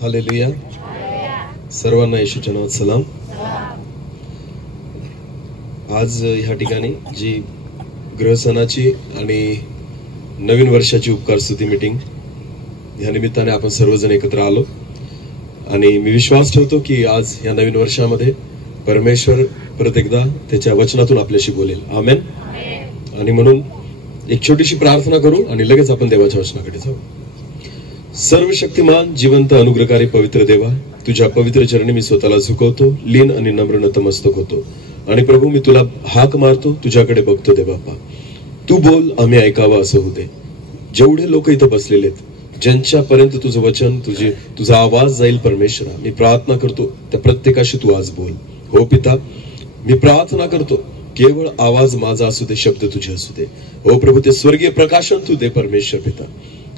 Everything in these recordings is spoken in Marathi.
हालेलुया. सर्वांना येशूच्या नावात सलाम. आज ह्या ठिकाणी जी ग्रहसणाची आणि नवीन वर्षाची उपकार स्तुती मीटिंग या निमित्ताने आपण सर्वजण एकत्र आलो आणि मी विश्वास ठेवतो की आज या नवीन वर्षामध्ये परमेश्वर परत एकदा त्याच्या वचनातून आपल्याशी बोलेल. आमेन. आणि म्हणून एक छोटीशी प्रार्थना करू आणि लगेच आपण देवाच्या वचनाकडे जाऊ. सर्वशक्तिमान जिवंत अनुग्रहकारी पवित्र देवा, तुझ्या पवित्र चरणी मी स्वतःला झुकवतो, लीन आणि नम्र नतमस्तक होतो. आणि प्रभू, मी तुला हाक मारतो, तुझ्याकडे बघतो दे बापा. तू बोल, आम्ही ऐकावं असं होते. जेवढे लोक इथं बसलेले आहेत, ज्यांच्यापर्यंत तुझं वचन, तुझा आवाज जाईल परमेश्वरा, मी प्रार्थना करतो त्या प्रत्येकाशी तू आज बोल. हो पिता, मी प्रार्थना करतो केवळ आवाज माझा असू दे, शब्द तुझे असू दे. हो प्रभू, ते स्वर्गीय प्रकाशन तू दे परमेश्वर पिता,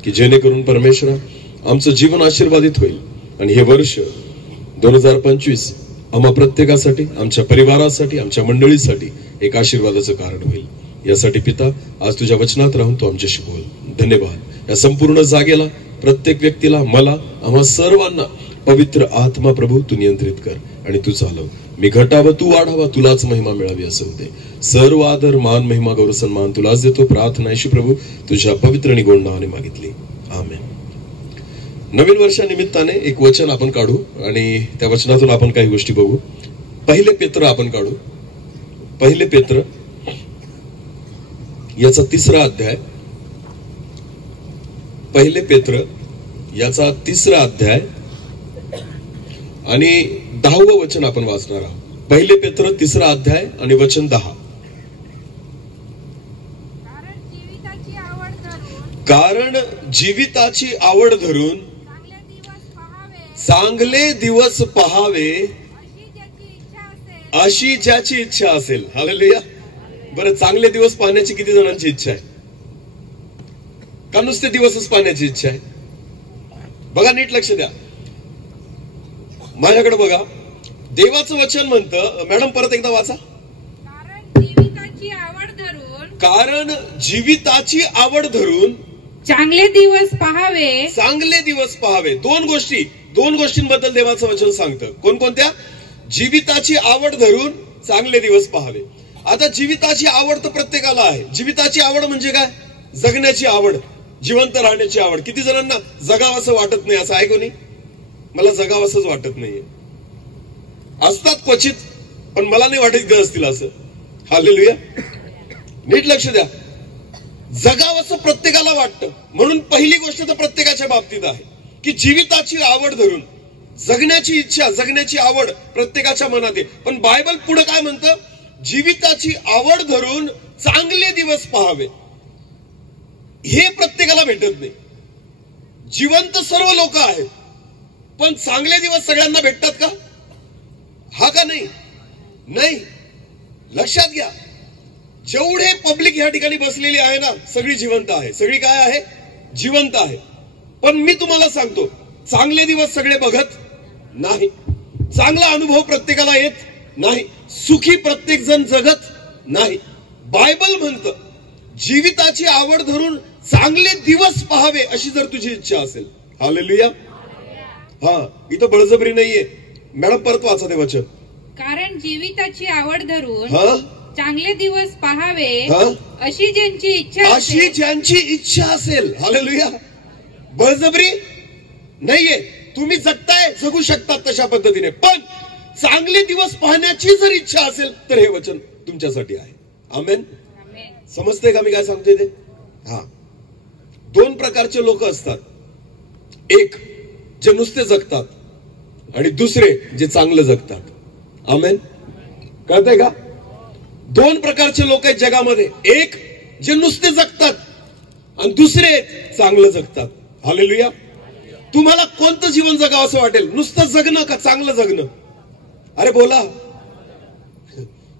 की जेणेकरून परमेश्वरा आमचं जीवन आशीर्वादित होईल आणि हे वर्ष 2025 आम्हा प्रत्येकासाठी, आमच्या परिवारासाठी, आमच्या मंडळीसाठी एक आशीर्वादाचं कारण होईल. यासाठी पिता आज तुझ्या वचनात राहून तू आमच्याशी बोल. धन्यवाद. या संपूर्ण जागेला, प्रत्येक व्यक्तीला, मला, आम्हा सर्वांना पवित्र आत्मा प्रभू तू नियंत्रित कर आणि तू चालव. मी घटावं, तू वाढावा, तुलाच महिमा मिळावी असं होते. सर्व आदर, मान, महिमा, गौरव, सन्मान तुलाच देतो. प्रार्थना येशू प्रभू तुझ्या पवित्र आणि गोड नावाने मागितली. आमेन. नवीन वर्षानिमित्ताने एक वचन आपण काढू आणि त्या वचनातून आपण काही गोष्टी बघू. पहिले पेत्र आपण काढू. पहिले पेत्र याचा 3रा अध्याय. पहिले पेत्र याचा 3रा अध्याय आणि 10वं वचन आपण वाचणार आहोत. पहिले पेत्र 3रा अध्याय आणि वचन 10. कारण जीविताची आवड धरून चांगले दिवस पहावे अशी ज्याची इच्छा असेल. हालेलुया. बरं, चांगले दिवस पाहण्याची किती जणांची इच्छा आहे? का नुसते दिवसच पाहण्याची इच्छा आहे? बघा, नीट लक्ष द्या, माझ्याकडे बघा. देवाचं वचन म्हणतं, मॅडम परत एकदा वाचा. कारण जीविताची आवड धरून चांगले दिवस पहावे. चांगले दिवस पहावे. दोन गोष्टींबद्दल देवाचं वचन सांगतं. कोणकोणत्या? जीविताची आवड धरून चांगले दिवस पहावे. आता जीविताची आवड तर प्रत्येकाला आहे. जीविताची आवड म्हणजे काय? जगण्याची आवड, जिवंत राहण्याची आवड. किती जणांना जगावंसं वाटत नाही? असं आहे कोणी? मला जगावंसंच वाटत नाहीये. असतात क्वचित, पण मला नाही वाटत गं असतील असं. हालेलुया. नीट लक्ष द्या. जगावंसं प्रत्येकाला वाटतं. म्हणून पहिली गोष्ट तर प्रत्येकाच्या बाबतीत आहे की जीविताची आवड धरून जगण्याची इच्छा, जगण्याची आवड प्रत्येकाच्या मनात आहे. पण बायबल पुढे काय म्हणतं? जीविताची आवड धरून चांगले दिवस पहावे. हे प्रत्येकाला भेटत नाही. जिवंत सर्व लोक आहेत, पण चांगले दिवस सगळ्यांना भेटतात का? हा का नाही? नाही. लक्षात घ्या, जेवढे पब्लिक या ठिकाणी बसलेली आहे ना, सगळी जिवंत आहे. सगळी काय आहे? जिवंत आहे. पण मी तुम्हाला सांगतो, चांगले दिवस सगळे बघत नाही. चांगला अनुभव प्रत्येकाला येत नाही. सुखी प्रत्येक जण जगत नाही. बायबल म्हणतं, जीविताची आवड धरून चांगले दिवस पहावे अशी जर तुझी इच्छा असेल. हालेलुया. हा, इथं बळजबरी नाहीये. मॅडम परत वाचा ते वचन. कारण जीविताची आवड धरून चांगले दिवस पहावे अशी ज्यांची इच्छा असेल. हालेलुया. बळजबरी नाहीये. तुम्ही जगताय, जगू शकतात तशा पद्धतीने. पण चांगले दिवस पाहण्याची जर इच्छा असेल तर हे वचन तुमच्यासाठी आहे. आमेन. समजतंय का मी काय सांगतोय ते? हा. 2 प्रकारचे लोक असतात. एक जे नुसते जगतात आणि दुसरे जे चांगलं जगतात. आमेन. कळतंय का? 2 प्रकारचे लोक आहेत जगामध्ये. एक जे नुसते जगतात आणि दुसरे चांगलं जगतात. हालेलुया. तुम्हाला कोणतं जीवन जगावं असं वाटेल? नुसतं जगणं का चांगलं जगणं? अरे बोला.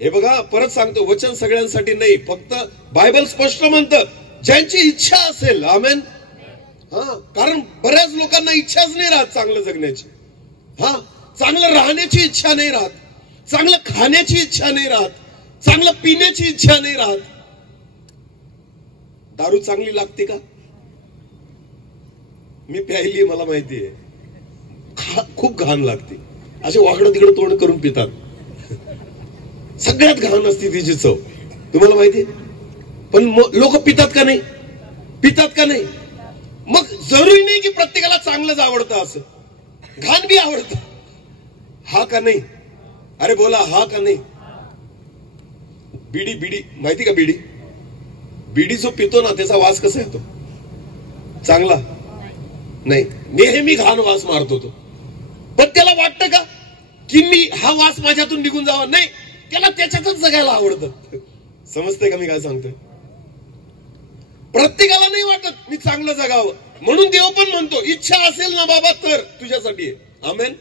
हे बघा, परत सांगतो, वचन सगळ्यांसाठी नाही. फक्त बायबल स्पष्ट म्हणतं, ज्यांची इच्छा असेल. आमेन. हा, कारण बऱ्याच लोकांना इच्छाच नाही राहत चांगलं जगण्याची. हा, चांगलं राहण्याची इच्छा नाही राहत, चांगलं खाण्याची इच्छा नाही राहत, चांगलं पिण्याची इच्छा नाही राहत. दारू चांगली लागते का? मी प्यायली, मला माहिती आहे. खूप घाण लागते. असे वाकडं तिकडं तोंड करून पितात. सगळ्यात घाण असते तिची चव, तुम्हाला माहिती. पण लोक पितात का नाही? पितात का नाही? मग जरुरी नाही की प्रत्येकाला चांगलंच आवडतं, असं घाण बी आवडतं. हा का नाही? अरे बोला, हा का नाही? बिडी बिडी माहिती का? बिडी बिडी जो पितो ना त्याचा वास कसा येतो? चांगला नाही, नेहमी घाण वास मारतो तो. पण त्याला वाटतं का की मी हा वास माझ्यातून निघून जावा? नाही, त्याला त्याच्यातच जगायला आवडतं. समजतंय का मी काय सांगतोय? प्रत्येकाला नाही वाटत मी चांगलं जगावं. म्हणून देव पण म्हणतो, इच्छा असेल ना बाबा तर तुझ्यासाठी आहे. आमेन.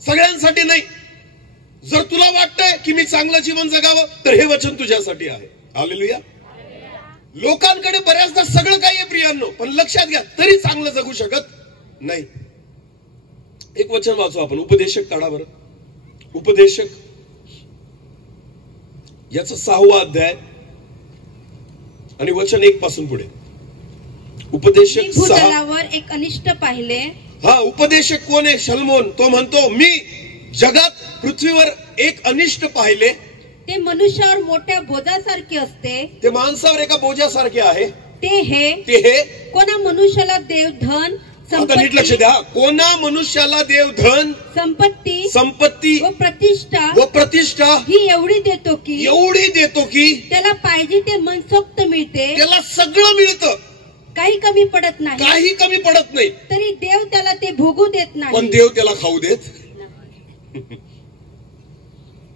सगळ्यांसाठी नाही. जर तुला वाटतंय की मी चांगलं जीवन जगावं तर हे वचन तुझ्यासाठी आहे. हालेलुया. लोकांकडे बऱ्याचदा सगळं काही आहे प्रियांनो, पण लक्षात घ्या तरी चांगलं जगू शकत नाही. एक वचन वाचू आपण, उपदेशक काढा बरं. उपदेशक याचा 6वा अध्याय आणि वचन 1 पासून पुढे. उपदेशक 6. भूतलावर एक अनिष्ट पाहिले. हा, उपदेशक कोण आहे? शलमोन. तो म्हणतो मी जगात पृथ्वीवर एक अनिष्ट पाहिले. ते मनुष्यावर मोठ्या बोजासारखे असते. ते माणसावर एका बोजासारखे आहे. ते हे कोणा मनुष्याला देव धन आता नीट लक्ष द्या. कोणा मनुष्याला देव धन संपत्ती व प्रतिष्ठा ही एवढी देतो की त्याला पाहिजे ते मनसोक्त मिळते. त्याला सगळं मिळतं, काही कमी पडत नाही. काही कमी पडत नाही. तरी देव त्याला ते भोगू देत नाही. पण देव त्याला खाऊ देत.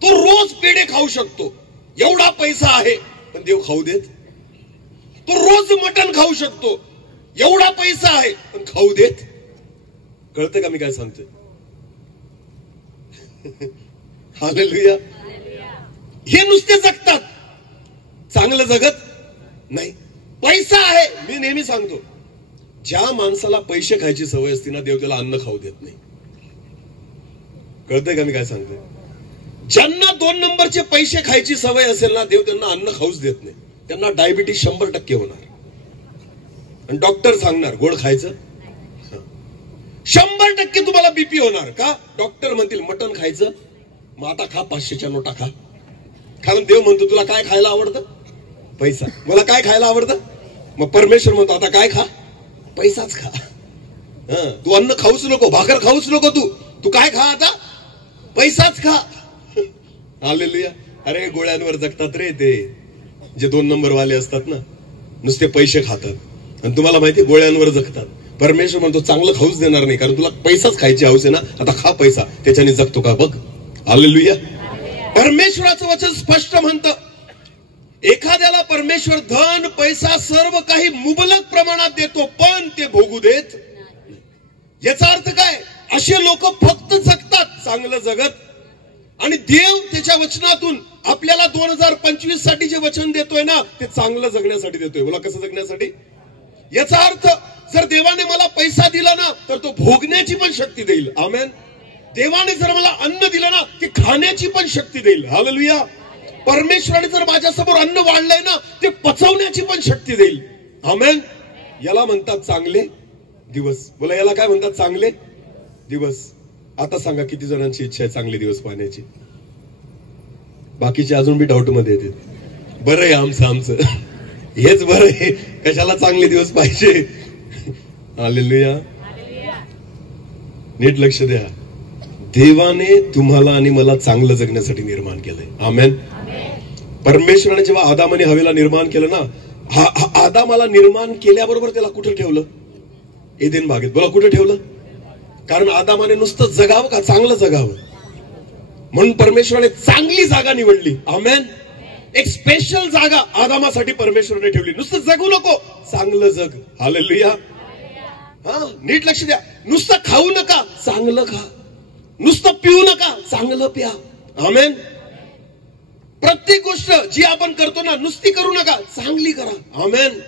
तो रोज पेढे खाऊ शकतो, एवढा पैसा आहे, पण देव खाऊ देत. तो रोज मटण खाऊ शकतो, एवढा पैसा आहे, पण खाऊ देत. कळतं का मी काय सांगतोय? हालेलुया. हे नुसते जगतात, चांगलं जगत नाही. पैसा आहे. मी नेहमी सांगतो, ज्या माणसाला पैसे खायची सवय असते ना, देव त्याला अन्न खाऊ देत नाही. कळतंय का मी काय सांगतोय? ज्यांना 2 नंबरचे पैसे खायची सवय असेल ना, देव त्यांना अन्न खाऊच देत नाही. त्यांना डायबिटीज 100% होणार. आणि डॉक्टर सांगणार गोड खायचं. 100% तुम्हाला बीपी होणार. का? डॉक्टर म्हणतील मटण खायचं, मग आता खा 500च्या नोटा खा. कारण देव म्हणतो तुला काय खायला आवडतं? पैसा. मला काय खायला आवडतं? मग परमेश्वर म्हणतो आता काय खा? पैसाच खा. तू अन्न खाऊच नको, भाकर खाऊच नको, तू काय खा आता? पैसाच खा. हालेलुया. अरे गोळ्यांवर जगतात रे ते जे 2 नंबर वाले असतात ना, नुसते पैसे खातात. आणि तुम्हाला माहिती गोळ्यांवर जगतात. परमेश्वर म्हणतो चांगलं खाऊच देणार नाही, कारण तुला पैसाच खायची हौस आहे ना, आता खा पैसा, त्याच्याने जगतो का बघ. हालेलुया. परमेश्वराचं वचन स्पष्ट म्हणतं, एखाद्याला परमेश्वर धन पैसा सर्व काही मुबलक प्रमाणात देतो, पण ते भोगू देत. याचा अर्थ काय? असे लोक फक्त जगतात चांगलं जगत, आणि देव त्याच्या वचनातून आपल्याला 2025 साठी जे वचन देतोय ना, ते चांगलं जगण्यासाठी देतोय. बोला कसं जगण्यासाठी? याचा अर्थ जर देवाने मला पैसा दिला ना, तर तो भोगण्याची पण शक्ती देईल. आमेन. देवाने जर मला अन्न दिलं ना, ते खाण्याची पण शक्ती देईल. हालेलुया. परमेश्वराने जर माझ्यासमोर अन्न वाढलंय ना, ते पचवण्याची पण शक्ती देईल. आमेन. याला म्हणतात चांगले दिवस. बोला याला काय म्हणतात? चांगले दिवस. आता सांगा किती जणांची इच्छा आहे चांगले दिवस पाहण्याची? बाकीचे अजून बी डाऊट मध्ये येते. बरं आहे आमचं हेच बरं आहे, कशाला चांगले दिवस पाहिजे? हालेलुया. नीट लक्ष द्या. देवाने तुम्हाला आणि मला चांगलं जगण्यासाठी निर्माण केलंय. आमेन. परमेश्वराने जेव्हा आदाम आणि हवेला निर्माण केलं ना, आदामाला निर्माण केल्याबरोबर त्याला कुठे ठेवलं? एदेन बागेत. बोला कुठे ठेवलं? कारण आदामाने नुसतं जगावं का? चांगलं जगावं. म्हणून परमेश्वराने चांगली जागा निवडली. आमेन. एक स्पेशल जागा आदामासाठी परमेश्वराने ठेवली. नुसतं जगू नको, चांगलं जग. हालेलुया. नीट लक्ष द्या. नुसतं खाऊ नका, चांगलं खा. नुसतं पिऊ नका, चांगलं प्या. आमेन. प्रत्येक गोष्ट जी आपण करतो ना, नुसती करू नका, चांगली करा. आमेन.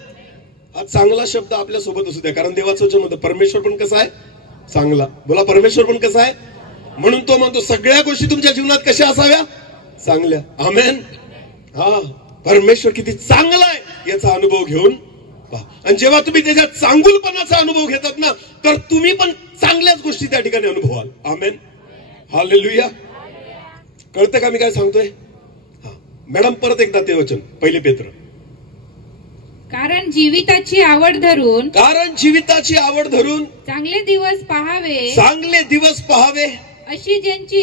हा चांगला शब्द आपल्या सोबत असू द्या, कारण देवाचं वचन म्हणतं परमेश्वर पण कसा आहे? चांगला. बोला परमेश्वर पण कसा आहे? म्हणून तो म्हणतो सगळ्या गोष्टी तुमच्या जीवनात कशा असाव्या? चांगल्या. आमेन. परमेश्वर किती चांगला आहे याचा अनुभव घेऊन आणि जेव्हा तुम्ही त्याच्यात चांगुलपणाचा अनुभव घेतात ना, तर तुम्ही पण चांगल्याच गोष्टी त्या ठिकाणी अनुभवाल. आमेन, हालेलुया. कळतं का मी काय सांगतोय? मॅडम परत एकदा ते वचन, 1 पेत्र. कारण जीविताची आवड धरून चांगले दिवस पहावे अशी ज्यांची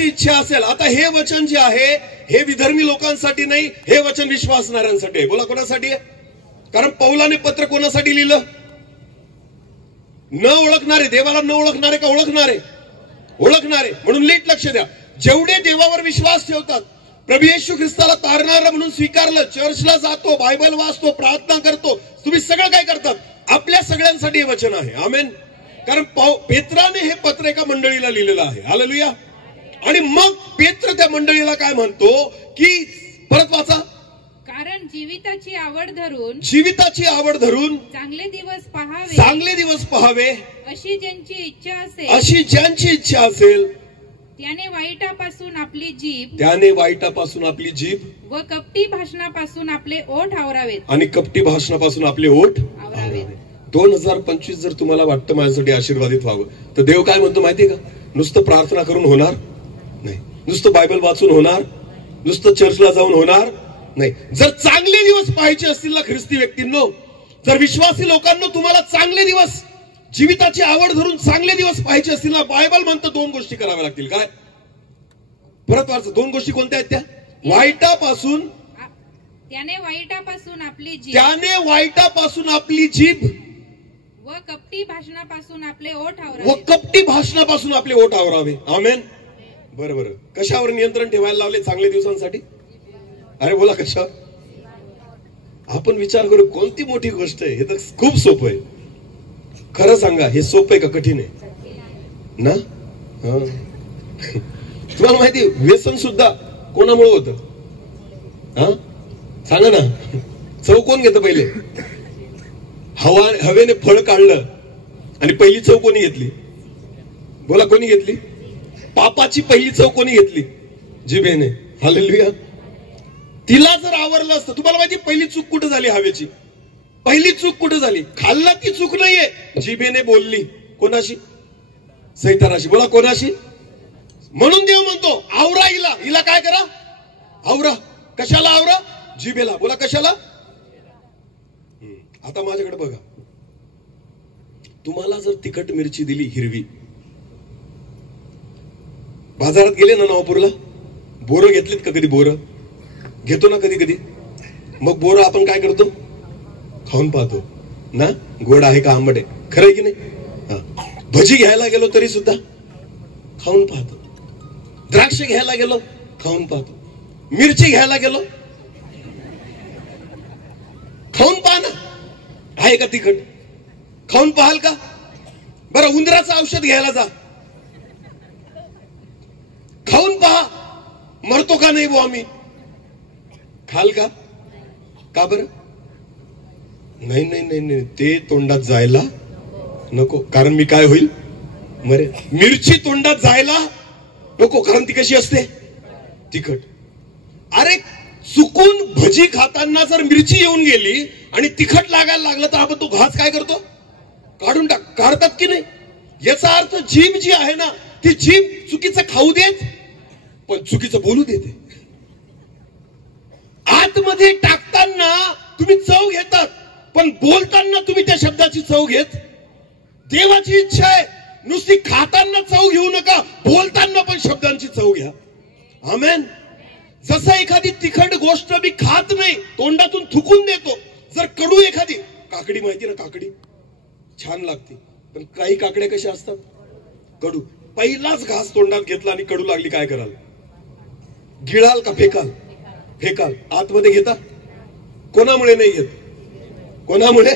इच्छा असेल. आता हे वचन जे आहे हे विधर्मी लोकांसाठी नाही, हे वचन विश्वासणाऱ्यांसाठी आहे. बोला कोणासाठी आहे? कारण पौलाने पत्र कोणासाठी लिहिलं? न ओळखणारे, देवाला न ओळखणारे का ओळखणारे? म्हणून नीट लक्ष द्या. जेवढे देवावर विश्वास ठेवतात, प्रभू येशू ख्रिस्ताला तारणारा म्हणून स्वीकारलं, चर्चला जातो, बायबल वाचतो, प्रार्थना करतो, तुम्ही सगळं काय करतात, आपल्या सगळ्यांसाठी हे वचन आहे. आमेन. कारण पेत्राने हे पत्र एका मंडळीला लिहिलेलं आहे. हालेलुया. आणि मग पेत्र त्या मंडळीला काय म्हणतो की, परत वाचा. कारण जीविताची आवड धरून चांगले दिवस पहावे अशी ज्यांची इच्छा असेल त्याने वाईटापासून आपली जीभ व कपटी भाषणापासून आपले ओठ आवरावेत. 2025 जर तुम्हाला वाटतं माझ्यासाठी आशीर्वादित व्हावं, तर देव काय म्हणतो माहितीये का? नुसतं प्रार्थना करून होणार नाही, नुसतं बायबल वाचून होणार, नुसतं चर्चला जाऊन होणार नाही. जर चांगले दिवस पाहायचे असतील ना ख्रिस्ती व्यक्तींनो, जर विश्वासी लोकांना तुम्हाला चांगले दिवस, जीविताची आवड धरून चांगले दिवस पाहायचे असतील ना, बायबल म्हणतं 2 गोष्टी कराव्या लागतील. काय? परत वाचा. 2 गोष्टी कोणत्या आहेत त्या? त्याने वाईटापासून आपली जीभ व कपटी भाषणापासून आपले ओठ आवरावे. आमेन. बरं. कशावर नियंत्रण ठेवायला लावले चांगल्या दिवसांसाठी? अरे बोला कशावर? आपण विचार करू, कोणती मोठी गोष्ट आहे? हे तर खूप सोपं आहे. खरं सांगा, हे सोपं आहे का कठीण आहे ना? तुम्हाला माहिती, व्यसन सुद्धा कोणामुळे होतं? सांगा ना. चव कोण घेतं पहिले? हवेने फळ काढलं आणि पहिली चव कोणी घेतली? बोला, कोणी घेतली? पापाची पहिली चव कोणी घेतली? जिभेने. हालेलुया. तिला जर आवरलं असतं, तुम्हाला माहिती पहिली चूक कुठे झाली? हवेची पहिली चूक कुठे झाली? खाल्ला ती चूक नाहीये, जिभेने बोलली. कोणाशी? सैतानाशी. बोला कोणाशी? म्हणून देव म्हणतो आवरा हिला काय करा? आवरा. कशाला आवरा? जिभेला. बोला कशाला? आता माझ्याकडे बघा. तुम्हाला जर तिखट मिरची दिली हिरवी, बाजारात गेले ना नवापूरला, बोरं घेतलीत का? कधी बोरं घेतो ना कधी. मग बोरं आपण काय करतो? खाऊन पाहतो ना, गोड आहे का आंबट आहे, खरं आहे की नाही? भजी घ्यायला गेलो तरी सुद्धा खाऊन पाहतो. द्राक्ष घ्यायला गेलो, खाऊन पाहतो. मिरची घ्यायला गेलो, खाऊन पहा ना, आहे का तिखट? खाऊन पाहाल का? बरं, उंदराचं औषध घ्यायला जा, खाऊन पहा, मरतो का नाही वो आम्ही? खाल का? का बरं? नाही, ते तोंडात जायला नको, कारण मी काय होईल? मरे. मिरची तोंडात जायला नको, कारण ती कशी असते? तिखट. अरे चुकून भजी खाताना जर मिरची येऊन गेली आणि तिखट लागायला लागलं, तर आपण तो घास काय करतो? काढून काढतात की नाही? याचा अर्थ जीभ जी आहे ना, ती जीभ चुकीचं खाऊ देत, पण चुकीचं बोलू देते. आतमध्ये टाकताना तुम्ही चव घेतात, पण बोलताना तुम्ही त्या शब्दाची चव घेत. देवाची इच्छा आहे, नुसती खाताना चव घेऊ नका, बोलताना पण शब्दांची चव घ्या. आमेन. जसं एखादी तिखट गोष्ट मी खात नाही, तोंडातून थुकून देतो. जर कडू एखादी काकडी, माहिती ना, काकडी छान लागते, पण काही काकड्या कशा असतात? कडू. पहिलाच घास तोंडात घेतला आणि कडू लागली, काय कराल? गिळाल का फेकाल? आतमध्ये घेता? कोणामुळे नाही घेत? कोणामुळे?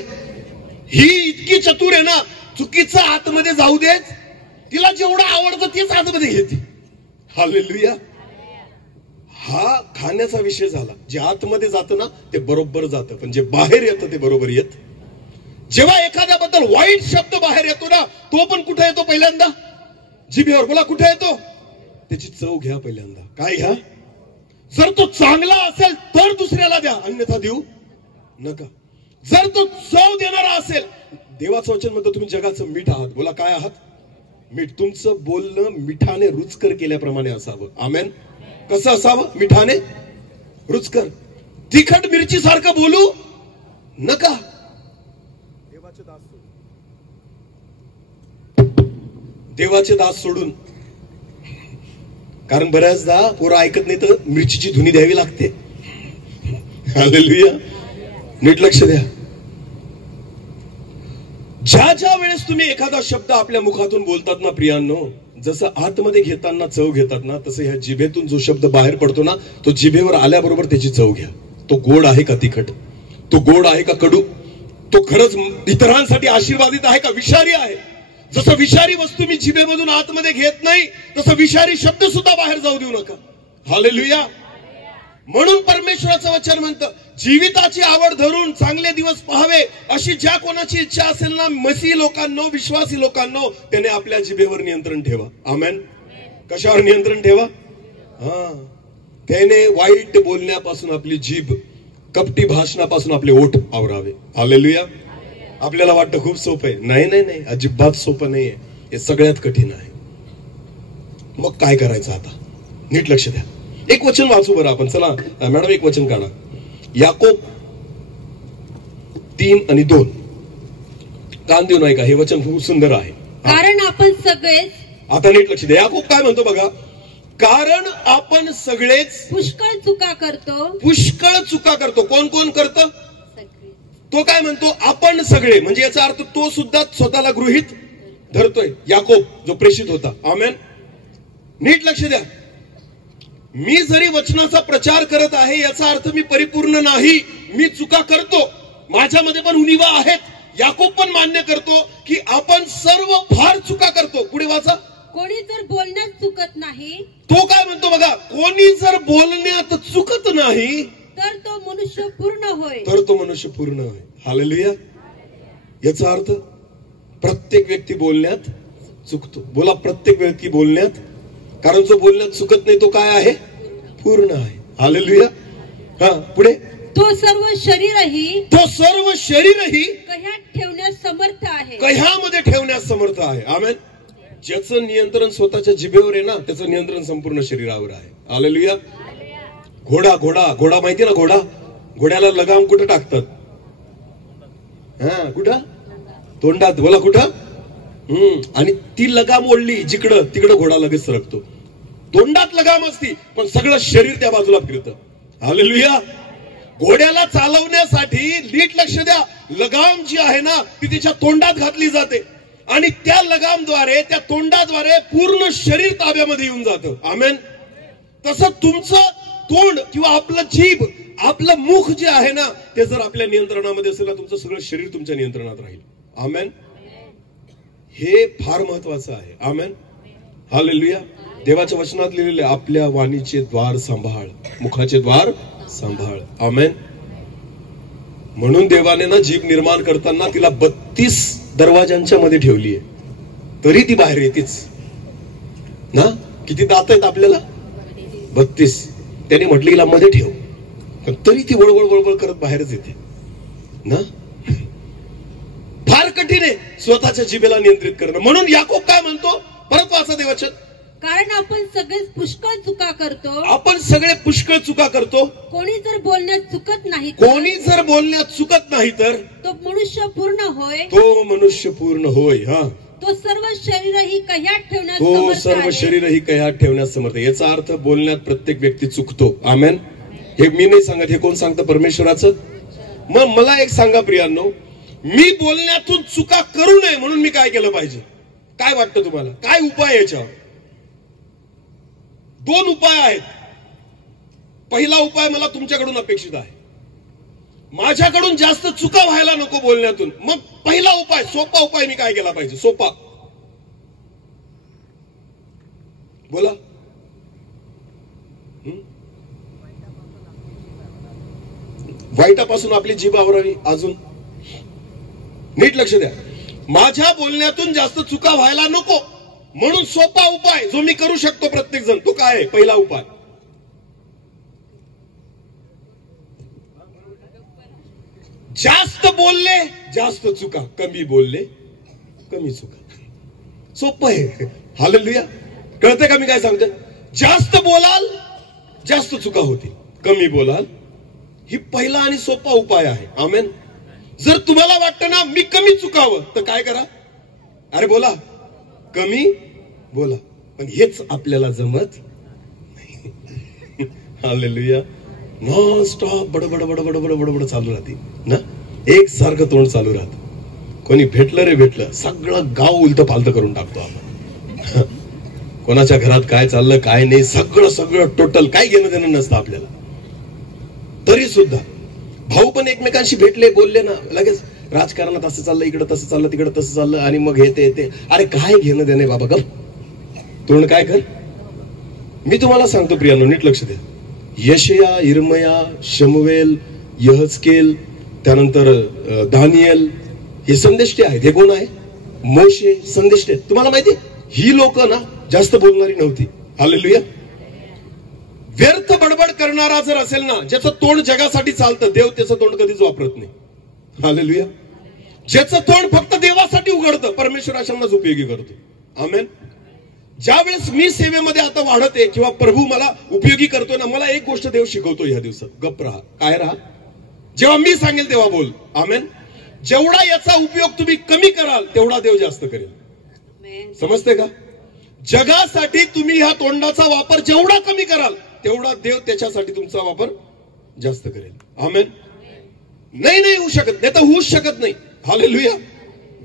ही इतकी चतुर आहे ना, चुकीचं आतमध्ये जाऊ देत, तिला जेवढं आवडतं तेच आतमध्ये घेते. हालेलुया. हा खाण्याचा विषय झाला. जे आतमध्ये जातं ना ते बरोबर जातं, पण जे बाहेर येतं ते बरोबर येत. जेव्हा एखाद्याबद्दल वाईट शब्द बाहेर येतो ना, तो पण कुठे येतो? पहिल्यांदा जिभेवर. बोला कुठे येतो? त्याची चव घ्या पहिल्यांदा. काय घ्या? जर तो चांगला असेल तर दुसऱ्याला द्या, अन्यथा देऊ नका. जर तो चव देणारा असेल, देवाचं वचन म्हणतं तुम्ही जगाचं मीठ आहात. बोला काय आहात? मीठ. तुमचं बोलणं मिठाने रुचकर केल्याप्रमाणे असावं. आमेन. कसं असावं? मिठाने रुचकर. तिखट मिरची सारखं बोलू नका. देवाचे दास सोडून. कारण बऱ्याचदा पोरं ऐकत नाही तर मिरचीची धुनी द्यावी लागते. हालेलुया. नीट लक्ष द्या. ज्या ज्या वेळेस तुम्ही एखादा शब्द आपल्या मुखातून बोलतात ना प्रियांनो, जसं आतमध्ये घेताना चव घेतात ना, तसं ह्या जिभेतून जो शब्द बाहेर पडतो ना, तो जिभेवर आल्याबरोबर त्याची चव घ्या. तो गोड आहे का तिखट? तो गोड आहे का कडू? तो खरंच इतरांसाठी आशीर्वादित आहे का विषारी आहे? जसं विषारी वस्तू मी जिभेमधून आतमध्ये घेत नाही, तसं विषारी शब्द सुद्धा बाहेर जाऊ देऊ नका. हालेलुया. म्हणून परमेश्वराचं वचन म्हणतं, जीविताची आवड धरून चांगले दिवस पाहावे अशी ज्या कोणाची इच्छा असेल ना, मसीही लोकांनो, विश्वासी लोकांनो, त्याने आपल्या जिभेवर नियंत्रण ठेवा. आमेन. कशावर नियंत्रण ठेवा? त्याने वाईट बोलण्यापासून आपली जीभ, कपटी भाषणापासून आपले ओठ आवरावे. हालेलुया. आपल्याला वाटतं खूप सोपं आहे. नाही नाही नाही, अजिबात सोपं नाहीये. हे सगळ्यात कठीण आहे. मग काय करायचं आता? नीट लक्ष द्या. एक वचन वाचू बरं आपण. चला मॅडम एक वचन काढा. याकोब 3:2. कान देऊ नये का? हे वचन खूप सुंदर आहे. कारण आपण सगळेच. आता नीट लक्ष द्या. याकोब काय म्हणतो बघा. कारण आपण सगळेच पुष्कळ चुका करतो. पुष्कळ चुका करतो. कोण कोण करतं? तो काय म्हणतो? आपण सगळे. म्हणजे याचा अर्थ तो सुद्धा स्वतःला गृहीत धरतोय. याकोब जो प्रेषित होता. आमेन. नीट लक्ष द्या. मी जरी वचनाचा प्रचार करत आहे, याचा अर्थ मी परिपूर्ण नाही. मी चुका करतो. माझ्यामध्ये पण उणिवा आहेत. याकोब पण मान्य करतो की आपण सर्व फार चुका करतो. पुढे वाचा. कोणी जर बोलण्यात चुकत नाही. तो काय म्हणतो बघा. कोणी जर बोलण्यात चुकत नाही तर तो मनुष्य पूर्ण होय. तर तो मनुष्य पूर्ण होय. हालेलुया. याचा अर्थ प्रत्येक व्यक्ती बोलण्यात चुकतो. बोला प्रत्येक व्यक्ती बोलण्यात. कारण जो बोलण्यात चुकत नाही तो काय आहे? पूर्ण आहे. हालेलुया. पुढे. तो सर्व शरीरही कह्यात ठेवण्यास समर्थ आहे. कह्यामध्ये ठेवण्यास समर्थ आहे. आमेन. ज्याचं नियंत्रण स्वतःच्या जिभेवर आहे ना, त्याचं नियंत्रण संपूर्ण शरीरावर आहे. हालेलुया. घोडा माहिती ना? घोड्याला लगाम कुठं टाकतात? कुठं? तोंडात. बोला कुठं? आणि ती लगाम ओढली जिकडं, तिकडं घोडा लगेच सरकतो. तोंडात लगाम असती पण सगळं शरीर त्या बाजूला फिरतं. हालेलुया. घोड्याला चालवण्यासाठी नीट लक्ष द्या. लगाम जी आहे ना, ती तिच्या तोंडात घातली जाते आणि त्या लगामद्वारे, त्या तोंडाद्वारे पूर्ण शरीर ताब्यामध्ये येऊन जातं. आमेन. तसं तुमचं तोंड किंवा आपलं जीभ, आपलं मुख जे आहे ना, ते जर आपल्या नियंत्रणामध्ये असेल ना, तुमचं सगळं शरीर तुमच्या नियंत्रणात राहील. आमेन. हे फार महत्वाचं आहे. आमेन. हालेलुया. देवाच्या वचनात लिहिलेले आपल्या वाणीचे द्वार सांभाळ, मुखाचे द्वार सांभाळ. आमेन. म्हणून देवाने ना जीभ निर्माण करताना तिला 32 दरवाजांच्या मध्ये ठेवली आहे. तरी ती बाहेर येतेच ना. किती दात आहेत आपल्याला? 32. त्याने म्हटलं हिला मध्ये ठेव, पण तरी ती वळवळ करत बाहेरच येते ना. फार कठीण आहे स्वतःच्या जिभेला नियंत्रित करणं. म्हणून याकोब काय म्हणतो? परत वाचा ते वचन. कारण आपण सगळे पुष्कळ चुका करतो. आपण सगळे पुष्कळ चुका करतो. कोणी जर बोलण्यात चुकत नाही. कोणी जर बोलण्यात चुकत नाही तर तो मनुष्य पूर्ण होय. तो मनुष्य पूर्ण होय. तो सर्व शरीरही कह्यात ठेवण्यास तो समर्थ सर्व आहे. शरीरही कह्यात ठेवण्यास समर्थ आहे. याचा अर्थ बोलण्यात प्रत्येक व्यक्ती चुकतो. आमेन. हे मी नाही सांगत, हे कोण सांगतं? परमेश्वराचं. मग मला एक सांगा प्रियांनो, मी बोलण्यातून चुका करू नये म्हणून मी काय केलं पाहिजे? काय वाटतं तुम्हाला? काय उपाय याच्यावर? 2 उपाय आहेत. पहिला उपाय मला तुमच्याकडून अपेक्षित आहे. माझ्याकडून जास्त चुका व्हायला नको बोलण्यातून. मग पहिला उपाय, सोपा उपाय मी काय केला पाहिजे? सोपा. बोला. वाईटापासून आपली जीभ आवरावी. अजून नीट लक्ष द्या. माझ्या बोलण्यातून जास्त चुका व्हायला नको म्हणून सोपा उपाय जो मी करू शकतो प्रत्येक जण, तो काय आहे? पहिला उपाय, जास्त बोलले जास्त चुका, कमी बोलले कमी चुका. सोपं आहे. हालेलुया. कळतंय का मी काय सांगतोय? जास्त बोलाल जास्त चुका होतील, कमी बोलाल. ही पहिला आणि सोपा उपाय आहे. आमेन. जर तुम्हाला वाटतं ना मी कमी चुकावं तर काय करा? अरे बोला, कमी बोला. पण हेच आपल्याला जमत नाही. हालेलुया. नॉन स्टॉप बडबड बडबड बडबड चालू राहते ना, एक सारखं तोंड चालू राहतं. कोणी भेटलं रे भेटलं, सगळं गाव उलट पालत करून टाकतो आपण. कोणाच्या घरात काय चाललं काय नाही सगळं सगळं टोटल काय घेणं देणं नसतं आपल्याला. तरी सुद्धा भाऊ पण एकमेकांशी भेटले बोलले ना, लगेच राजकारणात असं चाललं, इकडं तसं चाललं, तिकडं तसं चाललं, आणि मग हे ते. अरे काय घेणं देणे बाबा, गप तोंड काय कर. मी तुम्हाला सांगतो प्रियांनो, नीट लक्ष द्या. यशया, इर्मया, शमुवेल, यहजकेल, त्यानंतर दानियल हे संदेष्टे आहेत. हे कोण आहे? मोशे संदेष्टे. तुम्हाला माहिती ही लोक ना जास्त बोलणारी नव्हती. हालेलुया. व्यर्थ बडबड करणारा जर असेल ना, ज्याचं तोंड जगासाठी चालतं, देव त्याचं तोंड कधीच वापरत नाही. हालेलुया. ज्याचं तोंड फक्त देवासाठी उघडतं, परमेश्वर अशांनाच उपयोगी करतो. आमेन. ज्यावेळेस मी सेवेमध्ये आता वाढते किंवा प्रभू मला उपयोगी करतोय ना, मला एक गोष्ट देव शिकवतो ह्या दिवसात, गप राहा. काय राहा? जेव्हा मी सांगेल तेव्हा बोल. आमेन. जेवढा याचा उपयोग तुम्ही कमी कराल तेवढा देव जास्त करेल. समजते का? जगासाठी तुम्ही ह्या तोंडाचा वापर जेवढा कमी कराल तेवढा देव त्याच्यासाठी तुमचा वापर जास्त करेल. आमेन. नाही होऊ शकत, नाही तर होऊच शकत नाही. हालेलुया.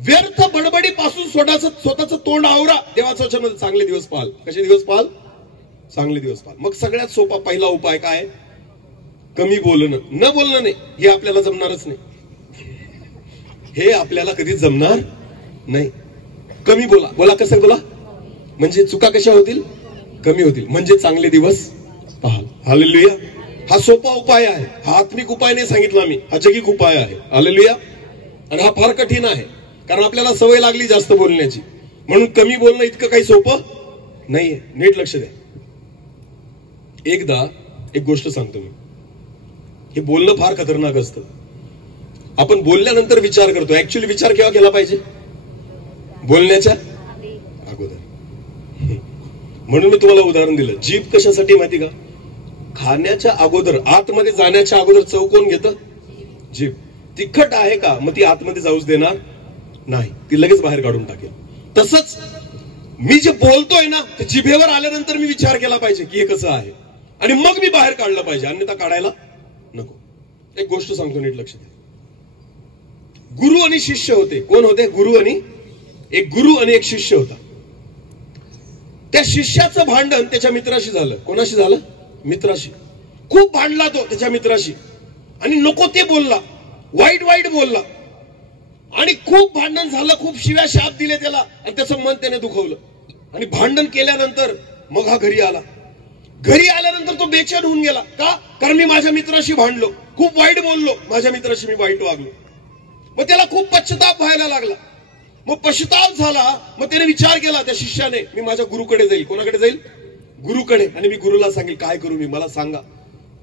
व्यर्थ बडबडीपासून स्वतःचं तोंड आवरा. देवाचं वचन मध्ये चांगले दिवस पाहाल. कसे दिवस पाहाल? चांगले दिवस पाहाल. मग सगळ्यात सोपा पहिला उपाय काय? कमी बोलणं. न बोलणं नाही, हे आपल्याला जमणारच नाही. हे आपल्याला कधीच जमणार नाही. कमी बोला. बोला. कसं बोला? म्हणजे चुका कशा होतील? कमी होतील. म्हणजे चांगले दिवस पाहाल. हालेलुया. हा सोपा उपाय आहे. हा आत्मिक उपाय नाही सांगितला मी, हा जगिक उपाय आहे. हालेलुया. आणि हा फार कठीण आहे, कारण आपल्याला सवय लागली जास्त बोलण्याची. म्हणून कमी बोलणं इतकं काही सोपं नाहीये. नीट लक्ष द्या. एकदा एक गोष्ट सांगतो मी. हे बोलणं फार खतरनाक असतं. आपण बोलल्यानंतर विचार करतो. ऍक्च्युअली विचार केव्हा केला पाहिजे? बोलण्याच्या अगोदर. म्हणून मी तुम्हाला उदाहरण दिलं. जीभ कशासाठी माहिती का? खाण्याच्या अगोदर, आतमध्ये जाण्याच्या अगोदर चव कोण घेतं? जीभ. तिखट आहे का? मग ती आतमध्ये जाऊच देणार नाही, ती लगेच बाहेर काढून टाकेल. तसंच मी जे बोलतोय ना, ते जिभेवर आल्यानंतर मी विचार केला पाहिजे की हे कसं आहे, आणि मग मी बाहेर काढलं पाहिजे, अन्यथा काढायला नको. एक गोष्ट सांगतो, नीट लक्ष द्या. गुरु आणि शिष्य होते. कोण होते? एक गुरु आणि एक शिष्य होता. त्या शिष्याचं भांडण त्याच्या मित्राशी झालं. कोणाशी झालं? मित्राशी. खूप भांडला तो त्याच्या मित्राशी, आणि नको ते बोलला, वाईट बोलला, आणि खूप भांडण झालं. खूप शिव्या शाप दिले त्याला, आणि त्याचं मन त्याने दुखवलं. आणि भांडण केल्यानंतर मग हा घरी आला. घरी आल्यानंतर तो बेचैन होऊन गेला. का? कारण मी माझ्या मित्राशी भांडलो, खूप वाईट बोललो, माझ्या मित्राशी मी वाईट वागलो. मग त्याला खूप पश्चाताप व्हायला लागला. मग पश्चाताप झाला. मग त्याने विचार केला त्या शिष्याने, मी माझ्या गुरुकडे जाईल. कोणाकडे जाईल? गुरुकडे. आणि मी गुरुला सांगेल काय करू मी, मला सांगा,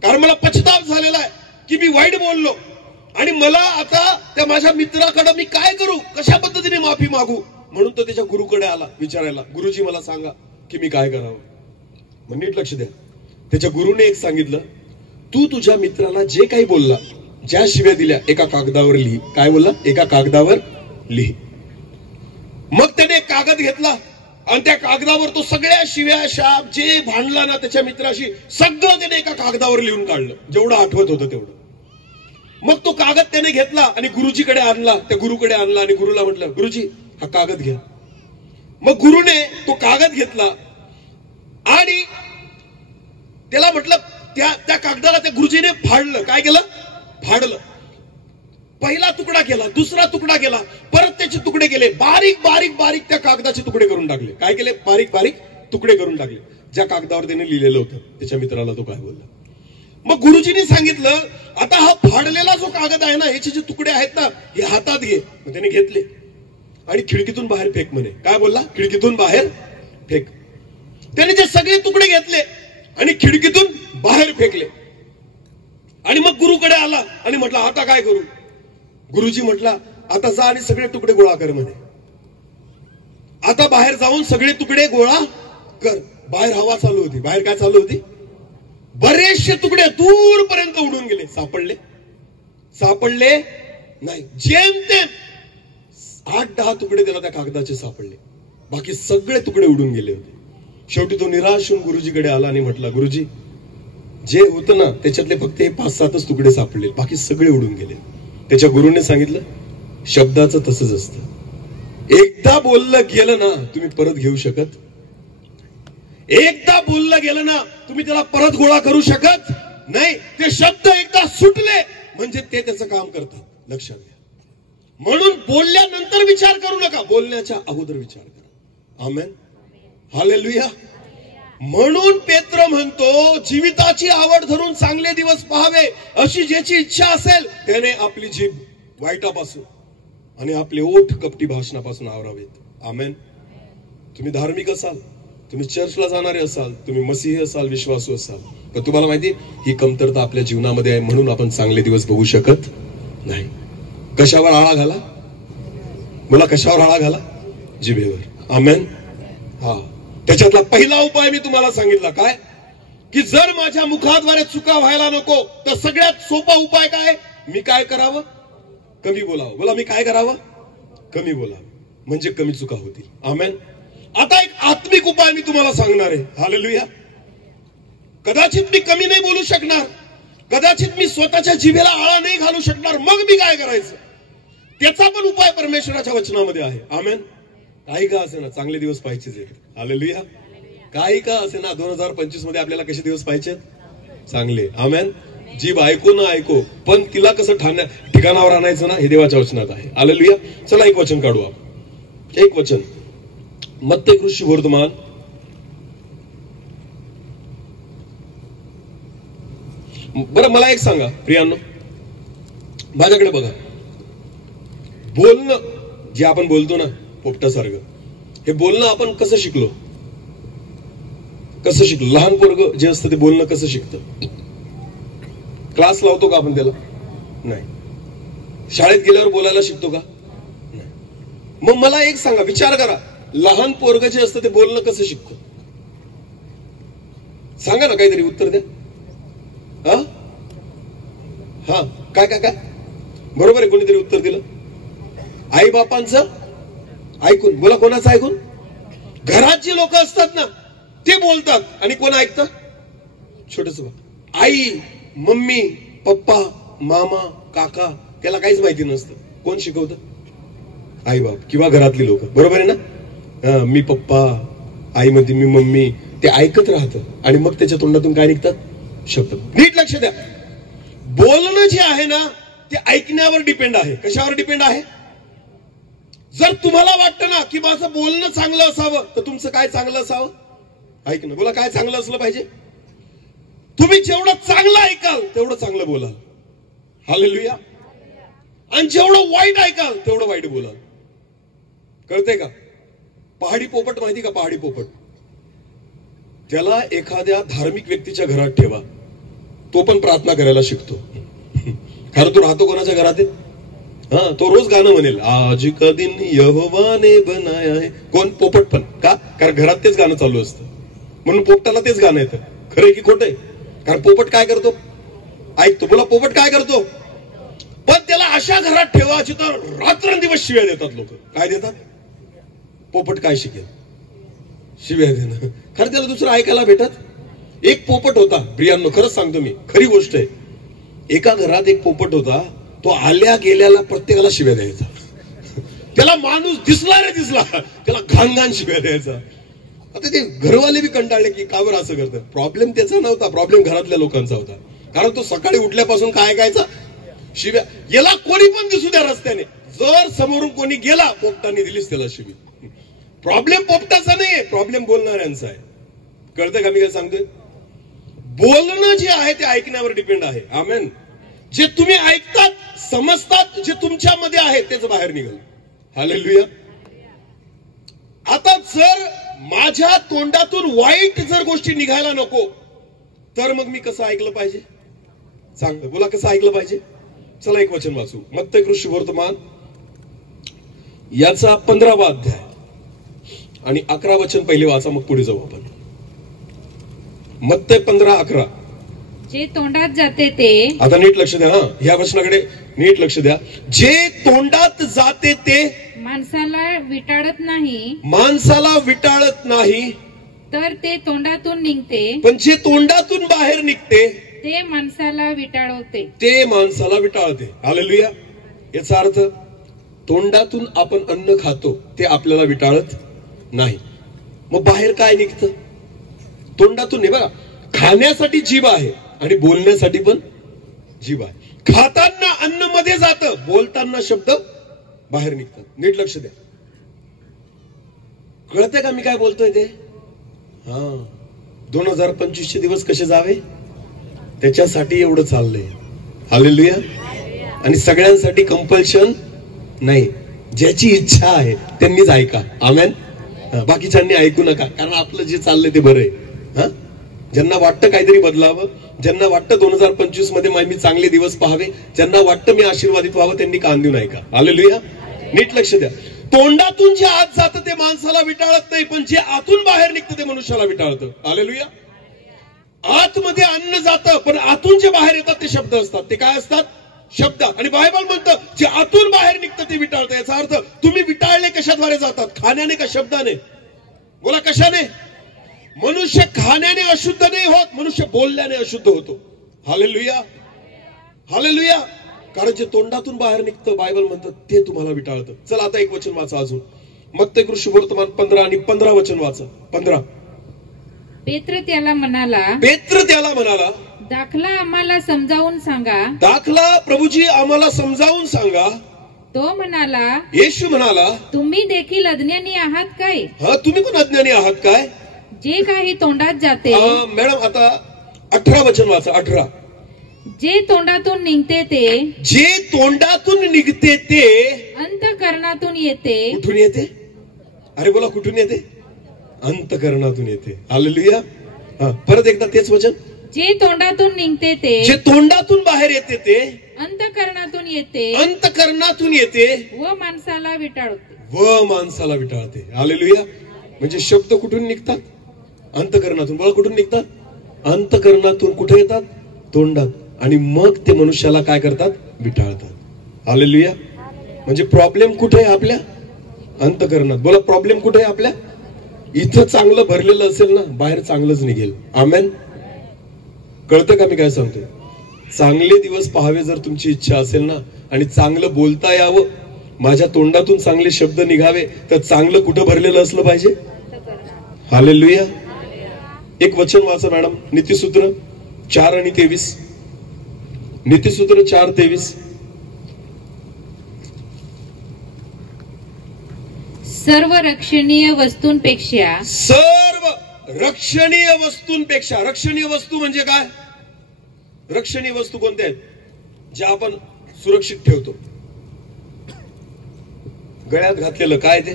कारण मला पश्चाताप झालेला आहे की मी वाईट बोललो, आणि मला आता त्या माझ्या मित्राकडे मी काय करू, कशा पद्धतीने माफी मागू. म्हणून तो त्याच्या गुरुकडे आला विचारायला, गुरुजी मला सांगा की मी काय करावं. मग नीट लक्ष द्या. त्याच्या गुरुने एक सांगितलं, तू तुझ्या मित्राला जे काही बोलला, ज्या शिव्या दिल्या, एका कागदावर लिही. काय बोलला? एका कागदावर लिही. मग त्याने एक कागद घेतला, आणि त्या कागदावर तो सगळ्या शिव्या शाप जे भांडला ना त्याच्या मित्राशी, सगळं त्याने एका कागदावर लिहून काढलं, जेवढं आठवत होतं तेवढं. मग तो कागद त्याने घेतला आणि गुरुजीकडे आणला, त्या गुरुकडे आणला, आणि गुरुला म्हटलं, गुरुजी हा कागद घ्या. मग गुरुने तो कागद घेतला आणि त्याला म्हटलं, त्या कागदाला त्या गुरुजीने फाडलं. काय केलं? फाडलं. पहिला तुकडा केला, दुसरा तुकडा केला, परत त्याचे तुकडे केले, बारीक त्या कागदाचे तुकडे करून टाकले. काय केले? बारीक तुकडे करून टाकले, ज्या कागदावर त्याने लिहिलेलं होतं. त्याच्या मित्राला तो काय बोलला. मग गुरुजींनी सांगितलं, आता हा फाडलेला जो कागद आहे ना, याचे जे तुकडे आहेत ना, हे हातात घे. मग त्याने घेतले आणि खिडकीतून बाहेर फेक म्हणे. काय बोलला? खिडकीतून बाहेर फेक. त्याने ते सगळे तुकडे घेतले आणि खिडकीतून बाहेर फेकले. आणि मग गुरुकडे आला आणि म्हटलं, आता काय करू? गुरुजी म्हटला आता जा आणि सगळे तुकडे गोळा कर म्हणे. आता बाहेर जाऊन सगळे तुकडे गोळा कर. बाहेर हवा चालू होती. बाहेर काय चालू होती? बरेचसे तुकडे दूरपर्यंत उडून गेले. सापडले? सापडले नाही. जेमतेम 8-10 तुकडे त्याला त्या कागदाचे सापडले. बाकी सगळे तुकडे उडून गेले होते. शेवटी तो निराश होऊन गुरुजीकडे आला आणि म्हटला, गुरुजी जे होतं ना त्याच्यातले फक्त 5-7च तुकडे सापडले, बाकी सगळे उडून गेले. त्याच्या गुरुने सांगितलं, शब्दाचं तसंच असतं. एकदा बोललं गेलं ना तुम्ही परत घेऊ शकत. एकदा बोललं गेलं ना तुम्ही त्याला परत गोळा करू शकत नाही. ते शब्द एकदा सुटले म्हणजे ते त्याचं काम करतात. लक्षात घ्या. म्हणून बोलल्यानंतर विचार करू नका, बोलण्याच्या अगोदर विचार करा. आमेन, हालेलुया. म्हणून पेत्र म्हणतो, जीविताची आवड धरून चांगले दिवस पाहावे अशी ज्याची इच्छा असेल त्याने आपली जीभ वाईटापासून आणि आपले ओठ कपटी भाषणापासून आवरावेत. आमेन. तुम्ही धार्मिक असाल, तुम्ही चर्चला जाणारे असाल, तुम्ही मसीही असाल, विश्वासू असाल, पण तुम्हाला माहिती ही कमतरता आपल्या जीवनामध्ये आहे. म्हणून आपण चांगले दिवस बघू शकत नाही. कशावर आळा घाला? मला कशावर आळा घाला? जिभेवर. आमेन. हा, त्याच्यातला पहिला उपाय मी तुम्हाला सांगितला. काय? की जर माझ्या मुखाद्वारे चुका व्हायला नको तर सगळ्यात सोपा उपाय काय? मी काय करावं? कमी बोलावं. बोला, मी काय करावं? कमी बोलावं, म्हणजे कमी चुका होतील. आमेन. आता एक आत्मिक उपाय मी तुम्हाला सांगणार आहे. हालेलुया. कदाचित मी कमी नाही बोलू शकणार, कदाचित मी स्वतःच्या जिभेला आळा नाही घालू शकणार. मग मी काय करायचं? त्याचा पण उपाय परमेश्वराच्या वचनामध्ये आहे. आमेन. काही का असे ना चांगले दिवस पाहिजेच आहेत. हालेलुया. काही का असे ना 2025 मध्ये आपल्याला कसे दिवस पाहिजेत? चांगले. आमेन. जीभ ऐको ना ऐको, पण तिला कसं ठिकाणावर आणायचं ना हे देवाच्या वचनात आहे. हालेलुया. चला एक वचन काढू आपण. एक वचन मत्ते कृषी वर्तमान बरं. मला एक सांगा प्रियांनो, माझ्याकडे बघा. बोलणं जे आपण बोलतो ना पोपटासारखं, हे बोलणं आपण कसं शिकलो? कसं शिकलो? लहान पोरग जे असतं ते बोलणं कसं शिकतं? क्लास लावतो का आपण त्याला? नाही. शाळेत गेल्यावर बोलायला शिकतो का? नाही. मग मला एक सांगा, विचार करा, लहान पोरग जे असतं ते बोलणं कसं शिकतं? सांगा ना, काहीतरी उत्तर द्या. हा, काय काय काय? बरोबर आहे, कोणीतरी उत्तर दिलं. आई बापांचं ऐकून. बोला, कोणाचं ऐकून? घरात जे लोक असतात ना ते बोलतात. आणि कोण ऐकतं? छोटस आई, मम्मी, पप्पा, मामा, काका, त्याला काहीच माहिती नसतं. कोण शिकवतं? आई बाप किंवा घरातली लोक. बरोबर आहे ना? मी पप्पा, आई मध्ये मी मम्मी, ते ऐकत राहतं आणि मग त्याच्या तोंडातून काय निघतात? शब्द. नीट लक्ष द्या. बोलणं जे आहे ना ते ऐकण्यावर डिपेंड आहे. कशावर डिपेंड आहे? जर तुम्हाला वाटतं ना की माझं बोलणं चांगलं असावं तर तुमचं काय चांगलं असावं? ऐकणं. बोला, काय चांगलं असलं पाहिजे? तुम्ही जेवढं चांगलं ऐकाल तेवढं चांगलं बोलाल. हालेलुया. आणि जेवढं वाईट ऐकाल तेवढं वाईट बोलाल. कळतंय का? पहाडी पोपट माहिती का? पहाडी पोपट, त्याला एखाद्या धार्मिक व्यक्तीच्या घरात ठेवा, तो पण प्रार्थना करायला शिकतो. कारण तो राहतो कोणाच्या घरात आहे? तो रोज गाणं म्हणेल, आज का दिन यहोवाने बनाया है. कोण? पोपट पण. का? कारण घरात तेच गाणं चालू असतं, म्हणून पोपटाला तेच गाणं येतं. खरंय की खोटंय? कारण पोपट काय करतो? ऐकतो. बोला, पोपट काय करतो? पण त्याला अशा घरात ठेवा जिथं रात्रंदिवस शिव्या देतात लोक. काय देतात? पोपट काय शिकेल? शिव्या देणं. खरं त्याला दुसरं ऐकायला भेटत. एक पोपट होता प्रियांनो, खरंच सांगतो मी, खरी गोष्ट आहे. एका घरात एक पोपट होता. तो आल्या गेल्याला प्रत्येकाला शिव्या द्यायचा. त्याला माणूस दिसला रे दिसला त्याला घाण घाण शिव्या द्यायचा. आता ते घरवाले बी कंटाळले की का बरं असं करतं. प्रॉब्लेम त्याचा नव्हता, प्रॉब्लेम घरातल्या लोकांचा होता. कारण तो सकाळी उठल्यापासून काय ऐकायचा? शिव्या. याला कोणी पण दिसू द्या रस्त्याने, जर समोरून कोणी गेला पोपटाने दिलीच त्याला शिवी. प्रॉब्लेम पोपटाचा नाही, प्रॉब्लेम बोलणाऱ्यांचा आहे. कळतंय का मी काय सांगतोय? बोलणं जे आहे ते ऐकण्यावर डिपेंड आहे. आमेन. जे तुम्ही ऐकतात, समजतात, जे तुमच्यामध्ये आहे तेच बाहेर निघाल. हालेलुया. आता जर माझ्या तोंडातून वाईट जर गोष्टी निघायला नको तर मग मी कसं ऐकलं पाहिजे? चांगलं. बोला, कसं ऐकलं पाहिजे? चला एक वचन वाचू. मत्तई सुवर्तमान याचा 15वा अध्याय आणि 11 वचन पहिले वाचा, मग पुढे जाऊ आपण. मत्तई 15:11. जे तोंडात जाते ते, आता नीट लक्ष द्या, ह्या वचनाकडे नीट लक्ष द्या. जे तोंडात जाते ते माणसाला विटाळत नाही, माणसाला विटाळत नाही, तर ते तोंडातून निघते. पण जे तोंडातून बाहेर निघते ते माणसाला विटाळवते, ते माणसाला विटाळते. हालेलुया. याचा अर्थ तोंडातून आपण अन्न खातो ते आपल्याला विटाळत नाही. मग बाहेर काय निघतं? तोंडातून नाही बघा. खाण्यासाठी जीभ आहे आणि बोलण्यासाठी पण जीभ आहे. खाताना अन्न मध्ये जातं, बोलताना शब्द बाहेर निघतात. नीट लक्ष द्या. कळतंय का मी काय बोलतोय ते? 2025 चे दिवस कसे जावे त्याच्यासाठी एवढं चाललंय. हालेलुया. आणि सगळ्यांसाठी कंपल्शन नाही. ज्याची इच्छा आहे त्यांनीच ऐका. आमेन. बाकीच्यांनी ऐकू नका, कारण आपलं जे चाललंय ते बरं आहे. ज्यांना वाटतं काहीतरी बदलावं, ज्यांना वाटतं 2025 मध्ये मी चांगले दिवस पाहावे, ज्यांना वाटतं मी आशीर्वादित व्हावं, त्यांनी कान देऊन ऐका. हालेलुया. नीट लक्ष द्या. तोंडातून जे आत जातं ते माणसाला विटाळत नाही, पण जे आतून बाहेर निघतं ते मनुष्याला विटाळतं. हालेलुया. आतमध्ये अन्न जातं, पण आतून जे बाहेर येतात ते शब्द असतात. ते काय असतात? शब्द. आणि बायबल म्हणतं जे आतून बाहेर निघतं ते विटाळतं. याचा अर्थ तुम्ही विटाळले कशाद्वारे जातात? खाण्याने का शब्दाने? बोला, कशाने? मनुष्य खाण्याने अशुद्ध नाही होत, मनुष्य बोलल्याने अशुद्ध होतो. हालेलुया. हालेलुया. कारण जे तोंडातून बाहेर निघतं बायबल म्हणतं ते तुम्हाला विटाळतं. चला आता एक वचन वाचा अजून. मत्तई सुवर्तमान 15 आणि 15 वचन वाचा. 15. पेत्र त्याला म्हणाला, दाखला आम्हाला समजावून सांगा. दाखला प्रभूजी आम्हाला समजावून सांगा. तो म्हणाला, येशू म्हणाला, तुम्ही देखील अज्ञानी आहात काय? तुम्ही पण अज्ञानी आहात काय? जे काही तोंडात जाते. मॅडम आता 18 वचन वाचा. 18. जे तोंडातून निघते ते, जे तोंडातून निघते ते अंतःकरणातून येते. कुठून येते? अरे बोला, कुठून येते? अंतःकरणातून येते. हालेलुया. परत एकदा तेच वचन. जे तोंडातून निघते ते, जे तोंडातून बाहेर येते ते अंतःकरणातून येते, अंतःकरणातून येते व माणसाला विटाळते. व माणसाला विटाळते. हालेलुया. म्हणजे शब्द कुठून निघतात? अंतःकरणातून. बोला, कुठून निघतात? अंतःकरणातून. कुठे येतात? तोंडात. आणि मग ते मनुष्याला काय करतात? विटाळतात. हालेलुया. म्हणजे प्रॉब्लेम कुठे आहे? आपल्या अंतःकरणात. बोला, प्रॉब्लेम कुठे आहे? आपल्या इथं चांगलं भरलेलं असेल ना, बाहेर चांगलंच निघेल. आमेन. कळतं का मी काय सांगतोय? चांगले दिवस पाहावे जर तुमची इच्छा असेल ना, आणि चांगलं बोलता यावं, माझ्या तोंडातून चांगले शब्द निघावे, तर चांगलं कुठं भरलेलं असलं पाहिजे? हालेलुया. एक वचन वाचा मॅडम. नीतिसूत्र 4 आणि 23. नीतिसूत्र 4:23. सर्व रक्षणीय वस्तूंपेक्षा, सर्व रक्षणीय वस्तूंपेक्षा. रक्षणीय वस्तू म्हणजे काय? रक्षणीय वस्तू कोणत्या आहेत? ज्या आपण सुरक्षित ठेवतो. गळ्यात घातलेलं काय ते?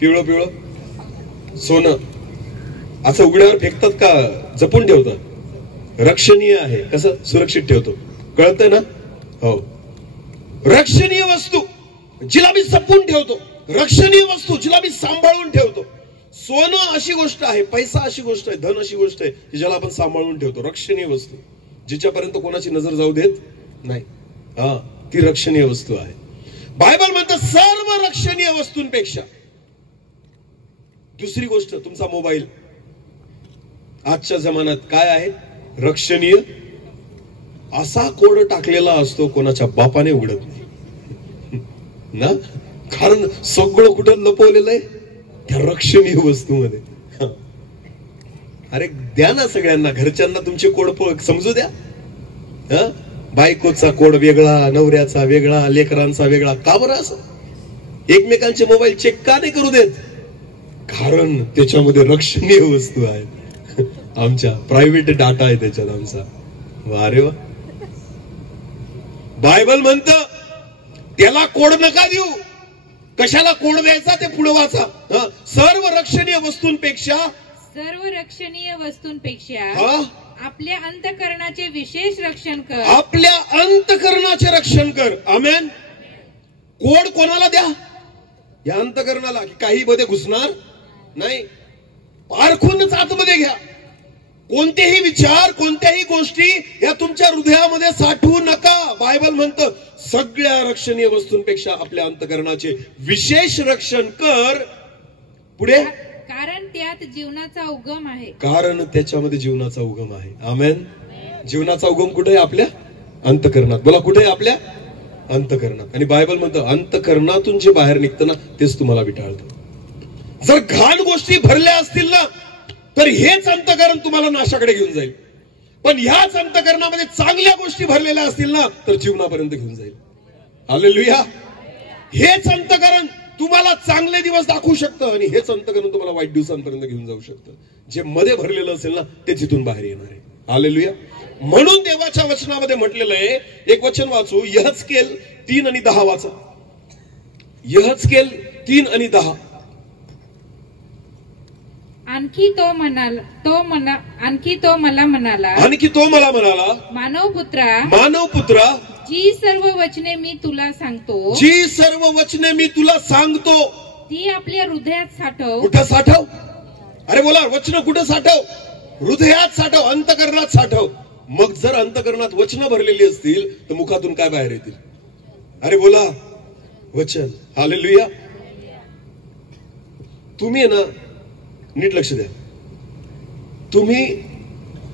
पिवळं पिवळं सोनं. असं उघड्यावर फेकतात का जपून ठेवतात? रक्षणीय आहे. कसं? सुरक्षित ठेवतो. कळतं ना? हो. रक्षणीय वस्तू जिला मी जपून ठेवतो, रक्षणीय वस्तू जिला मी सांभाळून ठेवतो. सोनं अशी गोष्ट आहे, पैसा अशी गोष्ट आहे, धन अशी गोष्ट आहे की ज्याला आपण सांभाळून ठेवतो. रक्षणीय वस्तू जिच्यापर्यंत कोणाची नजर जाऊ देत नाही, ती रक्षणीय वस्तू आहे. बायबल म्हणतं सर्व रक्षणीय वस्तूंपेक्षा. दुसरी गोष्ट, तुमचा मोबाईल आजच्या जमान्यात काय आहे? रक्षणीय. असा कोड टाकलेला असतो कोणाच्या बापाने उघडत नाही ना, कारण सगळं कुठं लपवलेलं आहे? त्या रक्षणीय वस्तूमध्ये. अरे द्या ना सगळ्यांना, घरच्यांना तुमचे कोड समजू द्या. बायकोचा कोड वेगळा, नवऱ्याचा वेगळा, लेकरांचा वेगळा. का बरं असं? एकमेकांचे मोबाईल चेक का नाही करू देत? कारण त्याच्यामध्ये रक्षणीय वस्तू आहेत. आमच्या प्रायव्हेट डाटा आहे त्याच्यात आमचा. अरे वा. बायबल म्हणतं त्याला कोड नका देऊ. कशाला कोड द्यायचा ते पुढे वाचा. सर्व रक्षणीय वस्तूंपेक्षा, सर्व रक्षणीय वस्तूंपेक्षा आपल्या अंतःकरणाचे विशेष रक्षण कर. आपल्या अंतःकरणाचे रक्षण कर. आमेन. कोड कोणाला द्या? या अंतःकरणाला, की काही मध्ये घुसणार नाही. पारखूनच आतमध्ये घ्या. कोणतेही विचार, कोणत्याही गोष्टी या तुमच्या हृदयामध्ये साठवू नका. बायबल म्हणतं सगळ्या रक्षणीय वस्तूंपेक्षा आपल्या अंतःकरणाचे विशेष रक्षण कर. पुढे, कारण त्यात जीवनाचा उगम आहे. कारण त्याच्यामध्ये जीवनाचा उगम आहे. आमेन. जीवनाचा उगम कुठे आहे? आपल्या अंतःकरणात. बोला, कुठे आहे? आपल्या अंतःकरणात. आणि बायबल म्हणतं अंतःकरणातून जे बाहेर निघतं ना तेच तुम्हाला विटाळतं. जर घाण गोष्टी भरल्या असतील ना तर हेच अंतःकरण तुम्हाला नाशाकडे घेऊन जाईल. पण ह्याच अंतःकरणामध्ये चांगल्या गोष्टी भरलेल्या असतील ना तर जीवनापर्यंत घेऊन जाईल. हालेलुया. हेच अंतःकरण तुम्हाला चांगले दिवस दाखवू शकतं आणि हेच अंतःकरण तुम्हाला वाईट दिवसांपर्यंत घेऊन जाऊ शकतं. जे मध्ये भरलेलं असेल ना ते जिथून बाहेर येणार आहे. हालेलुया. म्हणून देवाच्या वचनामध्ये म्हटलेलं आहे, एक वचन वाचू, यहजकेल 3 आणि 10 वाचा. यहजकेल 3 आणि 10. आणखी तो मला म्हणाला, मानव पुत्रा, जी सर्व वचने मी तुला सांगतो ती आपल्या हृदयात साठव. कुठं साठव? अरे बोला, वचन कुठं साठव? हृदयात साठव, अंतःकरणात साठव. मग जर अंतःकरणात वचन भरलेली असतील तर मुखातून काय बाहेर येतील? अरे बोला, वचन. हालेलुया. तुम्ही ना नीट लक्ष द्या. तुम्ही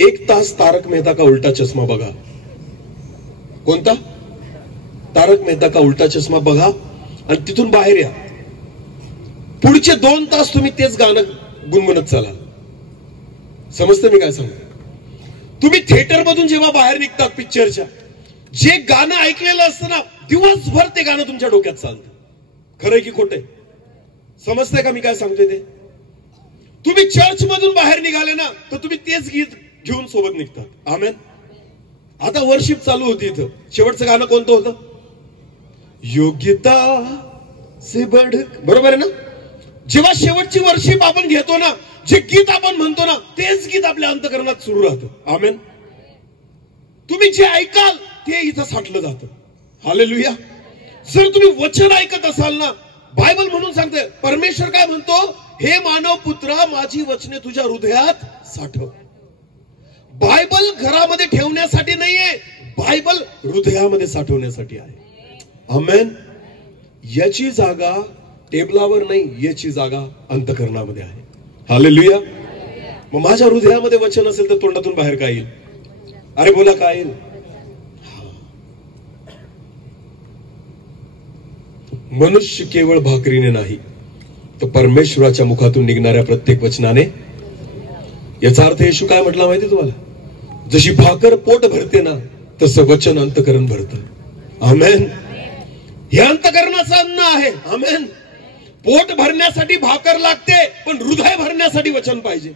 1 तास तारक मेहता का उलटा चष्मा बघा. कोणता? तारक मेहता का उलटा चष्मा बघा आणि तिथून बाहेर या. पुढचे 2 तास तुम्ही तेच गाणं गुणगुणत चालाल. समजतं मी काय सांगतो? तुम्ही थिएटर मधून जेव्हा बाहेर निघतात पिक्चरच्या, जे गाणं ऐकलेलं असतं ना दिवसभर ते गाणं तुमच्या डोक्यात चालतं. खरंय की खोटंय? समजतंय का मी काय सांगतोय ते? तुम्ही चर्च मधून बाहेर निघाले ना तर तुम्ही तेच गीत घेऊन सोबत निघतात. आमेन. आता वर्शिप चालू होती इथं. शेवटचं गाणं कोणतं होतं? योग्यता से बढ़. बरोबर आहे ना? जेव्हा शेवटची वर्शिप आपण घेतो ना, जे गीत आपण म्हणतो ना तेच गीत आपल्या अंतःकरणात सुरू राहतं. आमेन. तुम्ही जे ऐकाल ते इथं साठलं जातं. हालेलुया. जर तुम्ही वचन ऐकत असाल ना, बायबल म्हणून सांगते, परमेश्वर काय म्हणतो? हे मानव पुत्रा, माझी वचने तुझ्या हृदयात साठव. बायबल घरामध्ये ठेवण्यासाठी नाहीये, बायबल हृदयामध्ये साठवण्यासाठी आहे. आमेन. याची जागा टेबलावर नाही, याची जागा अंतःकरणामध्ये आहे. हालेलुया. मग माझ्या हृदयामध्ये वचन असेल तर तोंडातून बाहेर काय येईल? अरे बोला, काय येईल? मनुष्य केवळ भाकरीने नाही तर परमेश्वराच्या मुखातून निघणाऱ्या प्रत्येक वचनाने. याचा अर्थ येशू काय म्हटला माहिती तुम्हाला? जशी भाकर पोट भरते ना तसं वचन अंतःकरण भरतं. आमेन. हे अंतःकरणाचं अन्न आहे. आमेन. पोट भरण्यासाठी भाकर लागते पण हृदय भरण्यासाठी वचन पाहिजे.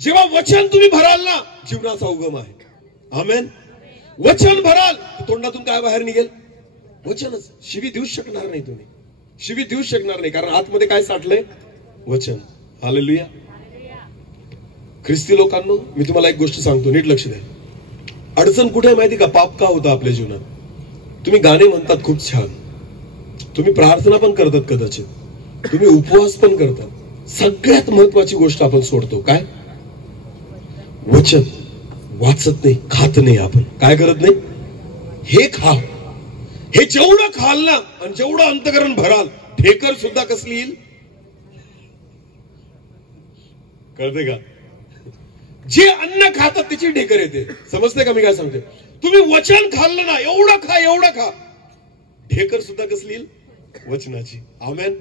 जेव्हा वचन तुम्ही भराल ना जीवनाचा उगम आहे. आमेन. वचन भराल तोंडातून काय बाहेर निघेल? वचनच. शिवी देऊच शकणार नाही तुम्ही. शिवी देऊच शकणार नाही, कारण आतमध्ये काय साठलंय? वचन. हालेलुया. ख्रिस्ती लोकांनो, मी तुम्हाला एक गोष्ट सांगतो, नीट लक्ष द्या. अडचण कुठे आहे माहिती का? पाप का होतं आपल्या जीवनात? तुम्ही गाणे म्हणतात खूप छान, तुम्ही प्रार्थना पण करतात, कदाचित तुम्ही उपवास पण करतात. सगळ्यात महत्वाची गोष्ट आपण सोडतो. काय? वचन वाचत नाही, खात नाही. आपण काय करत नाही? हे खा. हे जेवढं खाल ना आणि जेवढं अंतःकरण भराल, ढेकर सुद्धा कसली येईल? कळते का? जे अन्न खातात त्याची ढेकर येते. समजते का मी काय सांगते? तुम्ही वचन खाल्लं ना, एवढं खा, एवढं खा, ढेकर सुद्धा कसली येईल? वचनाची. आमेन.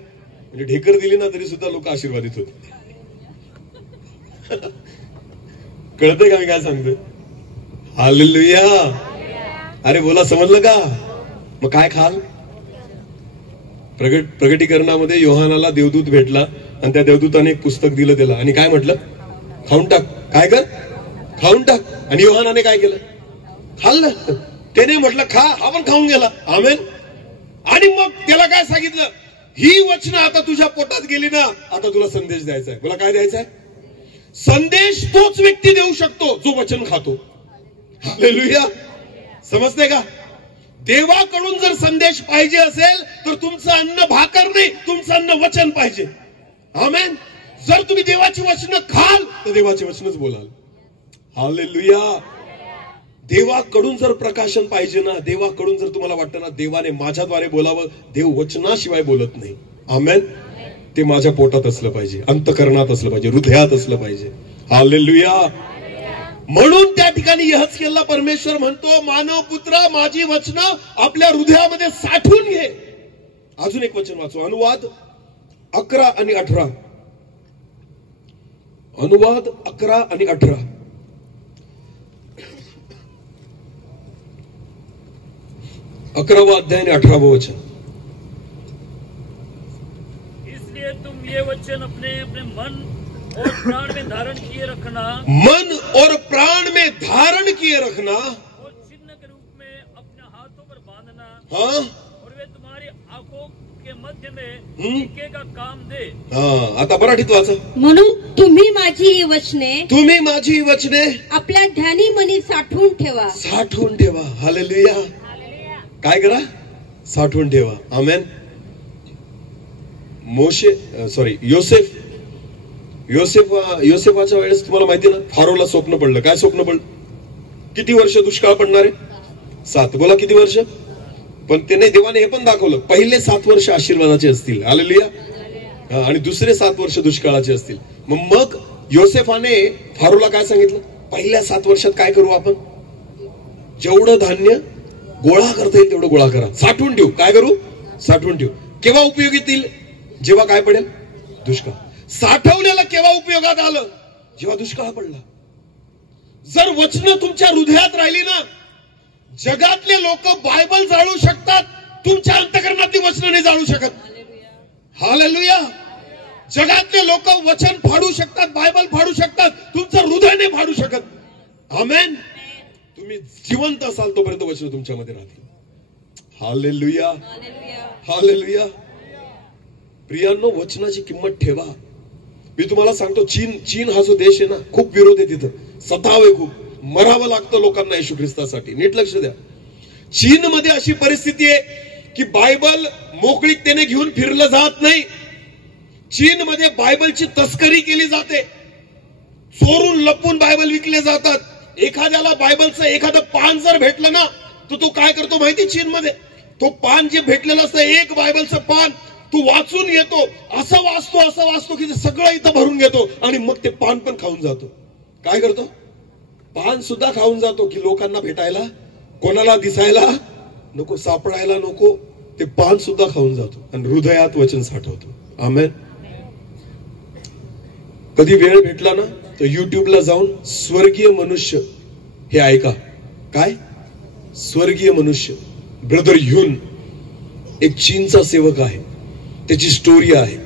म्हणजे ढेकर दिली ना तरी सुद्धा लोक आशीर्वादित होते. कळतंय का मी काय सांगतोय? हालेलुया. अरे बोला, समजलं का? मग काय खाल? प्रगटीकरणामध्ये योहानाला देवदूत भेटला आणि त्या देवदूताने एक पुस्तक दिलं त्याला आणि काय म्हटलं? खाऊन टाक. काय कर? खाऊन टाक. आणि योहानाने काय केलं? खाल्लं. त्याने म्हटलं खा, आपण खाऊन गेला. आमेन. आणि मग त्याला काय सांगितलं? ही वचनं आता तुझ्या पोटात गेली ना, आता तुला संदेश द्यायचा आहे. बोला, काय द्यायचा आहे? संदेश तोच व्यक्ती देऊ शकतो जो वचन खातो. हालेलुया. समजते का? देवाकडून जर संदेश पाहिजे असेल तर तुमचं अन्न भाकर नाही, तुमचं अन्न वचन पाहिजे. आमेन. जर तुम्ही देवाची वचनं खाल तर देवाची वचनच बोलाल. हालेलुया. देवाकडून जर प्रकाशन पाहिजे ना, देवाकडून जर तुम्हाला वाटतं ना देवाने माझ्याद्वारे बोलावं, देव वचनाशिवाय बोलत नाही. आमेन. ते माझ्या पोटात असलं पाहिजे, अंतकरणात असलं पाहिजे, हृदयात असलं पाहिजे. हालेलुया. म्हणून त्या ठिकाणी यहजकेलला परमेश्वर म्हणतो, मानव पुत्र माझी वचनं आपल्या हृदयामध्ये साठवून घे. अजून एक वचन वाचू. अनुवाद 11 आणि 18. अनुवाद 11 आणि 18. अकरावा अध्याय आणि 18वां वचन. इसलिए तुम ये वचन अपने अपने मन और प्राण में धारण किए रखना. मन और प्राण में धारण किए रखना. और चिन्ह के रूप में अपने हाथों पर बांधना. हाँ. और वे तुम्हारी आंखों के मध्य में टीके का काम दे. हाँ. आता मराठीत वाचा. म्हणून तुम्ही माझी वचने, तुम्ही माझी वचने आपल्या ध्यानी मनी साठवून ठेवा. साठवून ठेवा. हालेलुया. काय करा? साठवून ठेवा. आमेन. योसेफाच्या वेळेस तुम्हाला माहिती ना, फारोला स्वप्न पडलं. काय स्वप्न पडलं? किती वर्ष दुष्काळ पडणार आहे? 7. बोला किती वर्ष? पण त्याने देवाने हे पण दाखवलं, पहिले 7 वर्ष आशीर्वादाचे असतील. हालेलुया. आणि दुसरे 7 वर्ष दुष्काळाचे असतील. मग योसेफाने फारोला काय सांगितलं? पहिल्या 7 वर्षात काय करू आपण? जेवढं धान्य गोळा करता येईल तेवढं गोळा करा, साठवून ठेवू. काय करू? साठवून ठेवू. केव्हा उपयोगी येतील? जेव्हा काय पडेल? दुष्काळ. साठवलेलं केव्हा उपयोगात आलं? जेव्हा दुष्काळ पडला. जर वचनं तुमच्या हृदयात राहिली ना, जगातले लोक बायबल जाळू शकतात, तुमच्या अंतकरणातली वचनं नाही जाळू शकत. हालेलुया. जगातले लोक वचन फाडू शकतात, बायबल फाडू शकतात, तुमचं हृदय नाही फाडू शकत. आमेन. तुम्ही जिवंत असाल तोपर्यंत वचन तुमच्यामध्ये राहतील. हालेलुया. हालेलुया. प्रियांनो, वचनाची किंमत ठेवा. मी तुम्हाला सांगतो, चीन हा जो देश आहे ना, खूप विरोध आहे तिथं, सताव आहे खूप, मरावं लागतं लोकांना येशू ख्रिस्तासाठी. नीट लक्ष द्या. चीन मध्ये अशी परिस्थिती आहे की बायबल मोकळीकतेने घेऊन फिरलं जात नाही. चीन मध्ये बायबलची तस्करी केली जाते, चोरून लपून बायबल विकले जातात. एखाद्याला बायबलचं एखादं पान जर भेटलं ना, तर तो काय करतो माहिती? चीन मध्ये तो पान जे भेटलेलं असतं, एक बायबलचं पान, तू वाचून येतो, असं वाचतो की सगळं इथं भरून घेतो आणि मग ते पान पण खाऊन जातो. काय करतो? पान सुद्धा खाऊन जातो की लोकांना भेटायला, कोणाला दिसायला नको, सापडायला नको, ते पान सुद्धा खाऊन जातो आणि हृदयात वचन साठवतो. आमेन. कधी वेळ भेटला ना तर युट्यूबला जाऊन स्वर्गीय मनुष्य हे ऐका. काय? स्वर्गीय मनुष्य. ब्रदर ह्यून एक चीनचा सेवक आहे, त्याची स्टोरी आहे,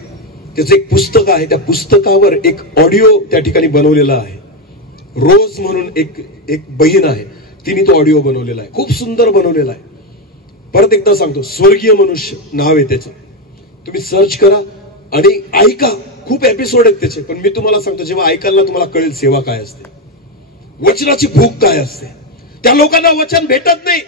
त्याचं एक पुस्तक आहे, त्या पुस्तकावर एक ऑडिओ त्या ठिकाणी बनवलेला आहे. रोज म्हणून एक बहीण आहे, तिने तो ऑडिओ बनवलेला आहे, खूप सुंदर बनवलेला आहे. परत एकदा सांगतो, स्वर्गीय मनुष्य नाव आहे त्याचं. तुम्ही सर्च करा आणि ऐका. खूप एपिसोड आहेत त्याचे, पण मी तुम्हाला सांगतो, जेव्हा ऐकाल ना तुम्हाला कळेल सेवा काय असते, वचनाची भूक काय असते. त्या लोकांना वचन भेटत नाही.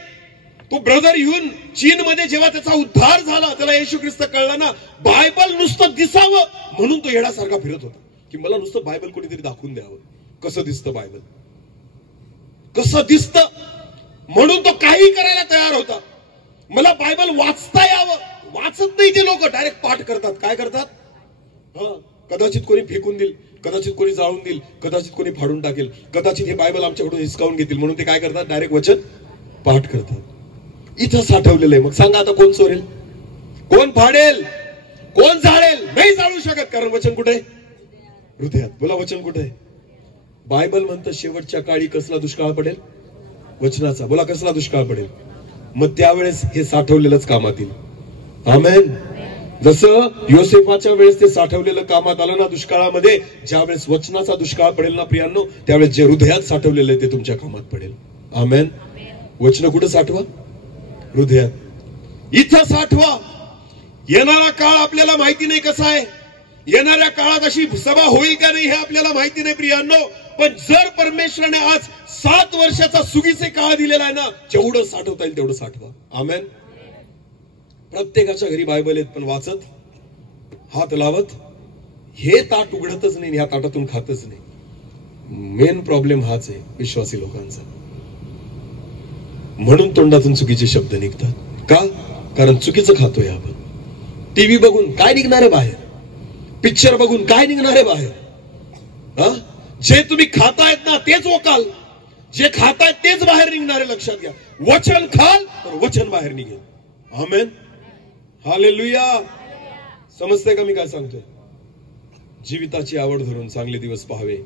तो ब्रदर येऊन चीन मध्ये जेव्हा त्याचा उद्धार झाला, त्याला येशू ख्रिस्त कळला ना, बायबल नुसतं दिसावं म्हणून तो येण्यासारखा फिरत होता की मला नुसतं बायबल कोणीतरी दाखवून द्यावं, कसं दिसतं बायबल, कसं दिसतं, म्हणून तो काही करायला तयार होता. मला बायबल वाचता यावं. वाचत नाही ते लोक, डायरेक्ट पाठ करतात. काय करतात? कदाचित कोणी फेकून देईल, कदाचित कोणी जाळून देईल, कदाचित कोणी फाडून टाकेल, कदाचित हे बायबल आमच्याकडून हिसकावून घेतील, म्हणून ते काय करतात? डायरेक्ट वचन पाठ करतात. इथं साठवलेलं आहे. मग सांगा आता कोण चोरेल, कोण फाडेल, कोण जाळेल? नाही जाळू शकत, कारण वचन कुठे आहे? हृदयात. बोला, वचन कुठे आहे? बायबल म्हणतं शेवटच्या काळी कसला दुष्काळ पडेल? वचनाचा. बोला, कसला दुष्काळ पडेल? मग त्यावेळेस हे साठवलेलंच कामात येईल. आमेन. जसं योसेफाच्या वेळेस ते साठवलेलं कामात आलं ना दुष्काळामध्ये, ज्यावेळेस वचनाचा दुष्काळ पडेल ना प्रियांनो, त्यावेळेस जे हृदयात साठवलेलं आहे ते तुमच्या कामात पडेल. आमेन. वचन कुठं साठवा? हृदयात. इथं साठवा. येणारा काळ आपल्याला माहिती नाही कसा आहे, येणाऱ्या काळात अशी सभा होईल का नाही हे आपल्याला माहिती नाही प्रियांनो, पण जर परमेश्वराने आज 7 वर्षाचा सुगीचे काळ दिलेला आहे ना, जेवढं साठवता येईल तेवढं साठवा. आमेन. प्रत्येकाच्या घरी बायबल आहेत, पण वाचत, हात लावत, हे ताट उघडतच नाही, ह्या ताटातून खातच नाही. मेन प्रॉब्लेम हाच आहे विश्वासी लोकांचा. म्हणून तोंडातून चुकीचे शब्द निघतात. का? कारण चुकीचं खातोय आपण. टीव्ही बघून काय निघणार आहे बाहेर? पिक्चर बघून काय निघणार आहे बाहेर? जे तुम्ही खातायत ना तेच वकाल, जे खातायत तेच बाहेर निघणार आहे. लक्षात घ्या, वचन खाल तर वचन बाहेर निघेल. आमेन. हालेलुया. समजतंय का मी काय सांगतोय? जीविताची आवड धरून चांगले दिवस पाहावे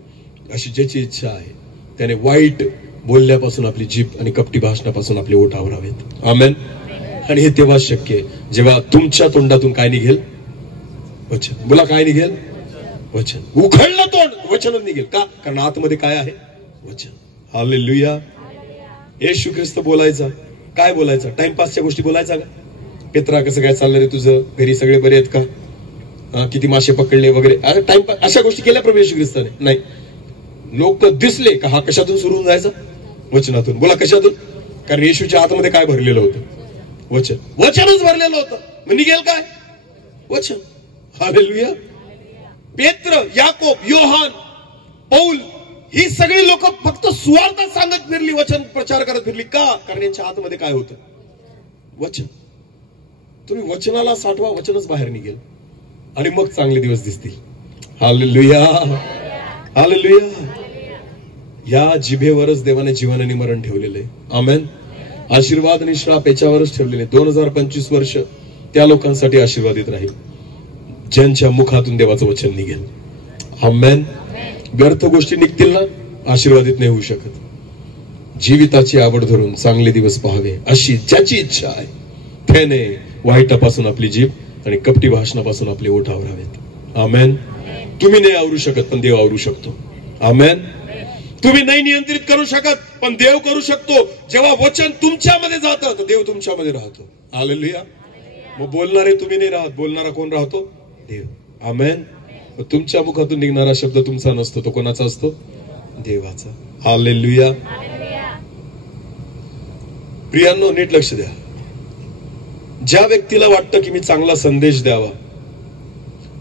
अशी ज्याची इच्छा आहे त्याने वाईट बोलण्यापासून आपली जीभ आणि कपटी भाषणापासून आपले ओठ आवरावेत. आमेन. आणि हे तेव्हा शक्य आहे जेव्हा तुमच्या तोंडातून काय निघेल? वचन. बोला, काय निघेल? वचन. उघडलं तोंड, वचनच निघेल. का? कारण आतमध्ये काय आहे? वचन. हालेलुया. येशू ख्रिस्त बोलायचा. काय बोलायचा? टाइमपासच्या गोष्टी बोलायचा का? पेत्रा, कसं काय चाललं रे तुझं? घरी सगळे बरे आहेत का? किती मासे पकडले वगैरे, अरे टाइमपास अशा गोष्टी केल्या प्रभू येशू ख्रिस्ताने? नाही. लोक दिसले का हा कशातून सुरू होऊन जायचा? वचनातून. बोला, कशातून? कारण येशूच्या आतमध्ये काय भरलेलं होतं? वचन. वचनच भरलेलं होतं. मग निघेल काय? वचन. हालेलुया. पेत्र, याकोब, योहान, पौल ही सगळी लोक फक्त सुवार्थ सांगत फिरली, वचन प्रचार करत फिरली. का? कारण यांच्या आतमध्ये काय होतं? वचन. तुम्ही वचनाला साठवा, वचनच बाहेर निघेल आणि मग चांगले दिवस दिसतील. हालेलुया. हालेलुया. या जिभेवरच देवाने जीवन आणि मरण ठेवलेलं आहे. आमेन. आशीर्वाद आणि श्राप याच्यावरच ठेवलेले. 2025 वर्ष त्या लोकांसाठी आशीर्वादित राहील ज्यांच्या मुखातून देवाचं वचन निघेल. आमेन. व्यर्थ गोष्टी निघतील ना, आशीर्वादित नाही होऊ शकत. जीविताची आवड धरून चांगले दिवस पाहावे अशी ज्याची इच्छा आहे त्याने वाईटापासून आपली जीभ आणि कपटी भाषणापासून आपले ओठ आवरावेत. आमेन. तुम्ही नाही आवरू शकत, पण देव आवरू शकतो. आमेन. तुम्ही नाही नियंत्रित करू शकत, पण देव करू शकतो. जेव्हा वचन तुमच्यामध्ये जातं तर देव तुमच्यामध्ये राहतो. हालेलुया. मग बोलणारे तुम्ही नाही राहत, बोलणारा कोण राहतो? देव. आमेन. तुमच्या मुखातून निघणारा शब्द तुमचा नसतो, तो कोणाचा असतो? देवाचा. हालेलुया. प्रियांनो, नीट लक्ष द्या. ज्या व्यक्तीला वाटतं की मी चांगला संदेश द्यावा,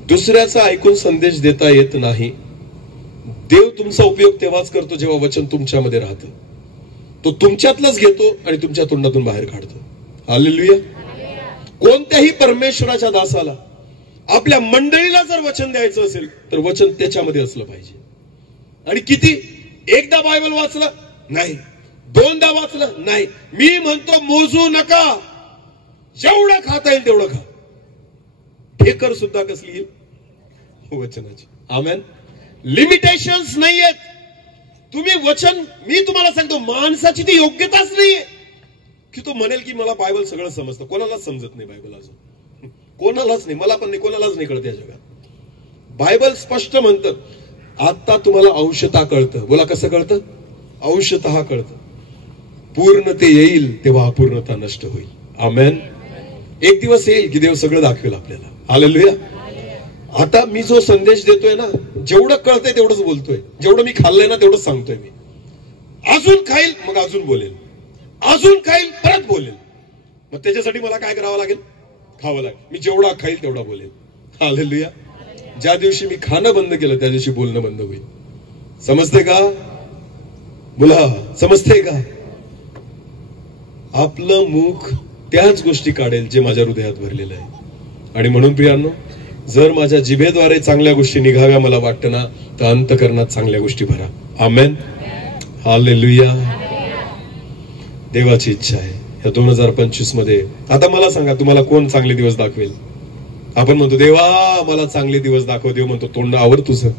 दुसऱ्याचा ऐकून संदेश देता येत नाही, देव तुमचा उपयोग तेव्हाच करतो जेव्हा वचन तुमच्यामध्ये राहतं. तो तुमच्यातलंच घेतो आणि तुमच्या तोंडातून बाहेर काढतो. हालेलुया. कोणत्याही परमेश्वराच्या दासाला, आपल्या मंडळीला जर वचन द्यायचं असेल तर वचन त्याच्यामध्ये असलं पाहिजे. आणि किती? एकदा बायबल वाचलं नाही, 2दा वाचलं नाही. मी म्हणतो मोजू नका, जेवढं खाता येईल तेवढं खा. ढेकर सुद्धा कसली येईल? वचनाची. आमेन. लिमिटेशन्स नाहीयेत. तुम्ही वचन, मी तुम्हाला सांगतो, माणसाची ती योग्यताच नाहीये की तो म्हणेल की मला बायबल सगळं समजतं. कोणालाच समजत नाही बायबल अजून. कोणालाच नाही, मला पण नाही, कोणालाच नाही कळत या जगात. बायबल स्पष्ट म्हणतं, आता तुम्हाला अंशतः कळतं. बोला, कसं कळतं? अंशतः कळतं. पूर्णते येईल तेव्हा अपूर्णता नष्ट होईल. आमेन. एक दिवस येईल की देव सगळं दाखवेल आपल्याला. हालेलुया. आता मी जो संदेश देतोय ना, जेवढं कळतंय तेवढंच बोलतोय. जेवढं मी खाल्लंय ना तेवढंच सांगतोय मी. अजून खाईल, मग अजून बोलेल, अजून खाईल, परत बोलेल. मग त्याच्यासाठी मला काय करावं लागेल? खावं लागेल. मी जेवढा खाईल तेवढा बोलेल. हालेलुया. ज्या दिवशी मी खाणं बंद केलं त्या दिवशी बोलणं बंद होईल. समजते का? बोला, समजते का? आपलं मुख त्याच गोष्टी काढेल जे माझ्या हृदयात भरलेलं आहे. आणि म्हणून प्रियांनो, जर माझ्या जिभेद्वारे चांगल्या गोष्टी निघाव्या मला वाटतं ना, तर अंतःकरणात चांगल्या गोष्टी भरा. आमेन. हालेलुया. देवाची इच्छा आहे या 2025 मध्ये. आता मला सांगा, तुम्हाला कोण चांगले दिवस दाखवेल? आपण म्हणतो देवा मला चांगले दिवस दाखव. देव म्हणतो तोंड आवर तुझं.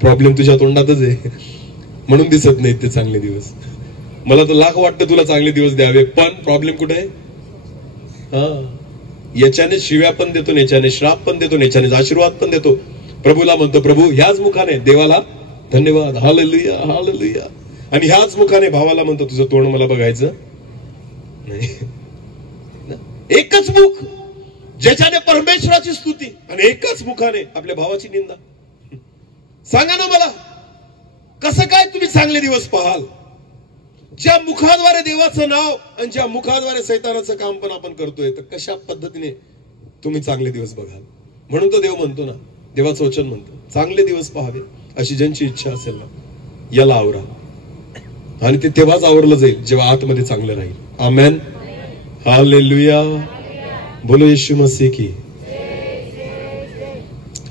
प्रॉब्लेम तुझ्या तोंडातच आहे, म्हणून दिसत नाहीत ते चांगले दिवस. मला तर लाख वाटतं तुला चांगले दिवस द्यावे, पण प्रॉब्लेम कुठे आहे? याच्याने शिव्या पण देतो, याच्याने श्राप पण देतो, याच्याने आशीर्वाद पण देतो. प्रभूला म्हणतो प्रभू ह्याच मुखाने देवाला धन्यवाद. हालेलुया. हालेलुया. आणि ह्याच मुखाने भावाला म्हणतो तुझं तोंड मला बघायचं नाही. एकच मुख ज्याच्याने परमेश्वराची स्तुती आणि एकाच मुखाने आपल्या भावाची निंदा. सांगा ना मला, कसं काय तुम्ही चांगले दिवस पाहाल? ज्या मुखाद्वारे देवाचं नाव आणि ज्या मुखाद्वारे सैतानाचं काम पण आपण करतोय, तर कशा पद्धतीने तुम्ही चांगले दिवस बघाल? म्हणून तो देव म्हणतो ना, देवाचं वचन म्हणतं, चांगले दिवस पाहावे अशी ज्यांची इच्छा असेल ना, याला आवरा. आणि ते तेव्हाच आवरलं जाईल जेव्हा आतमध्ये चांगलं राहील. आमेन, हालेलुया, बोलो येशू मसीह की.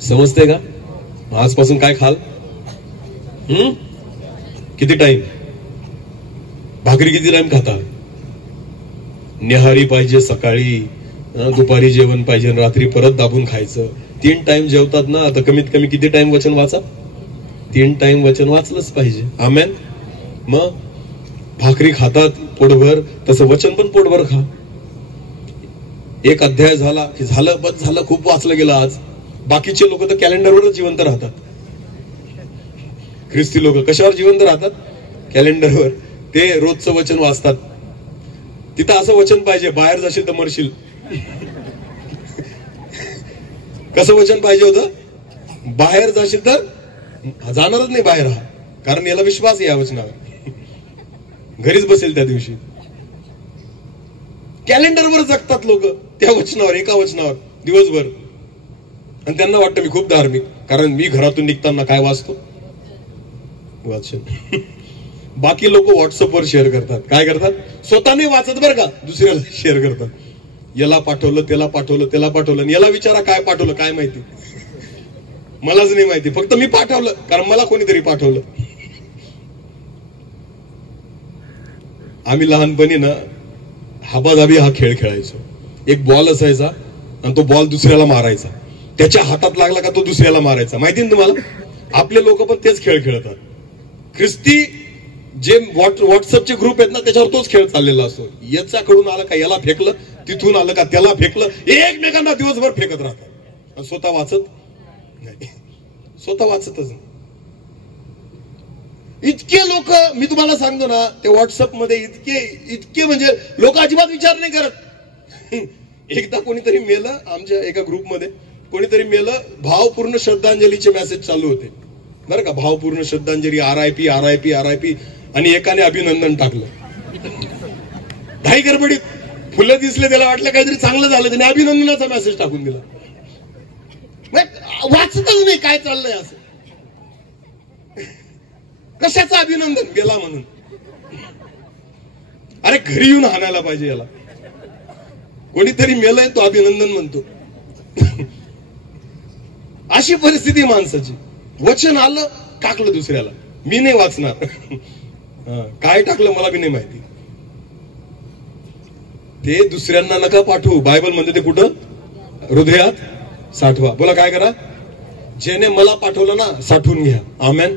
समजते का? आजपासून काय खाल? किती टाइम भाकरी किती टाइम खाता? निहारी पाहिजे सकाळी, दुपारी जेवण पाहिजे, रात्री परत दाबून खायचं. 3 टाइम जेवतात ना, आता कमीत कमी किती टाइम वचन वाचा? 3 टाइम वचन वाचलंच पाहिजे. आमेन. मग भाकरी खातात पोटभर, तसं वचन पण पोटभर खा. एक अध्याय झाला की झालं, बस झालं, खूप वाचलं गेलं आज. बाकीचे लोक तर कॅलेंडरवरच जिवंत राहतात. ख्रिस्ती लोक कशावर जिवंत राहतात? कॅलेंडरवर. ते रोजचं वचन वाचतात. तिथं असं वचन पाहिजे, बाहेर जाशील तर मरशील. कसं वचन पाहिजे होतं? बाहेर जाशील तर जाणारच नाही बाहेर, हा, कारण याला विश्वास या वचनावर, घरीच बसेल त्या दिवशी. कॅलेंडरवर जगतात लोक, त्या वचनावर, एका वचनावर दिवसभर. आणि त्यांना वाटतं मी खूप धार्मिक, कारण मी घरातून निघताना काय वाचतो? वाचन. बाकी लोक व्हॉट्सअपवर शेअर करतात. काय करतात? स्वतःने वाचत बरं का, दुसऱ्याला शेअर करतात. याला पाठवलं, त्याला पाठवलं, त्याला पाठवलं. याला विचारा काय पाठवलं, काय माहिती? मलाच नाही माहिती, फक्त मी पाठवलं कारण मला कोणीतरी पाठवलं. आम्ही लहानपणी ना हाबाजाबी हा खेळ खेळायचो. एक बॉल असायचा आणि तो बॉल दुसऱ्याला मारायचा. त्याच्या हातात लागला का तो दुसऱ्याला मारायचा. माहिती ना तुम्हाला? आपले लोक पण तेच खेळ खेळतात. ख्रिस्ती जे व्हॉट्सअपचे ग्रुप आहेत ना, त्याच्यावर तोच खेळ चाललेला असतो. याच्याकडून आलं का याला फेकलं, तिथून आलं का त्याला फेकलं, एकमेकांना दिवसभर फेकत राहतात. आणि स्वतः वाचत नाही, स्वतः वाचतच नाही. इतके लोक, मी तुम्हाला सांगतो ना, ते व्हॉट्सअप मध्ये इतके म्हणजे लोक अजिबात विचार नाही करत. एकदा कोणीतरी मेलं, आमच्या एका ग्रुपमध्ये कोणीतरी मेलं, भावपूर्ण श्रद्धांजलीचे मेसेज चालू होते बरं का, भावपूर्ण श्रद्धांजली, RIP RIP RIP, आणि एकाने अभिनंदन टाकलं. घाई गडबडीत फुलं दिसले, त्याला वाटलं काहीतरी चांगलं झालं, त्याने अभिनंदनाचा मेसेज टाकून दिला. वाचतच नाही काय चाललंय असं. कशाचं अभिनंदन? गेला म्हणून. अरे घरी येऊन हाणायला पाहिजे याला. कोणीतरी मेलंय, तो अभिनंदन म्हणतो. अशी परिस्थिती माणसाची. वचन आलं, टाकलं दुसऱ्याला. मी नाही वाचणार. काय टाकलं मला बी नाही माहिती. ते दुसऱ्यांना नका पाठवू. बायबल म्हणते ते कुठं? हृदयात साठवा. बोला काय करा? ज्याने मला पाठवलं ना, साठवून घ्या. आमेन.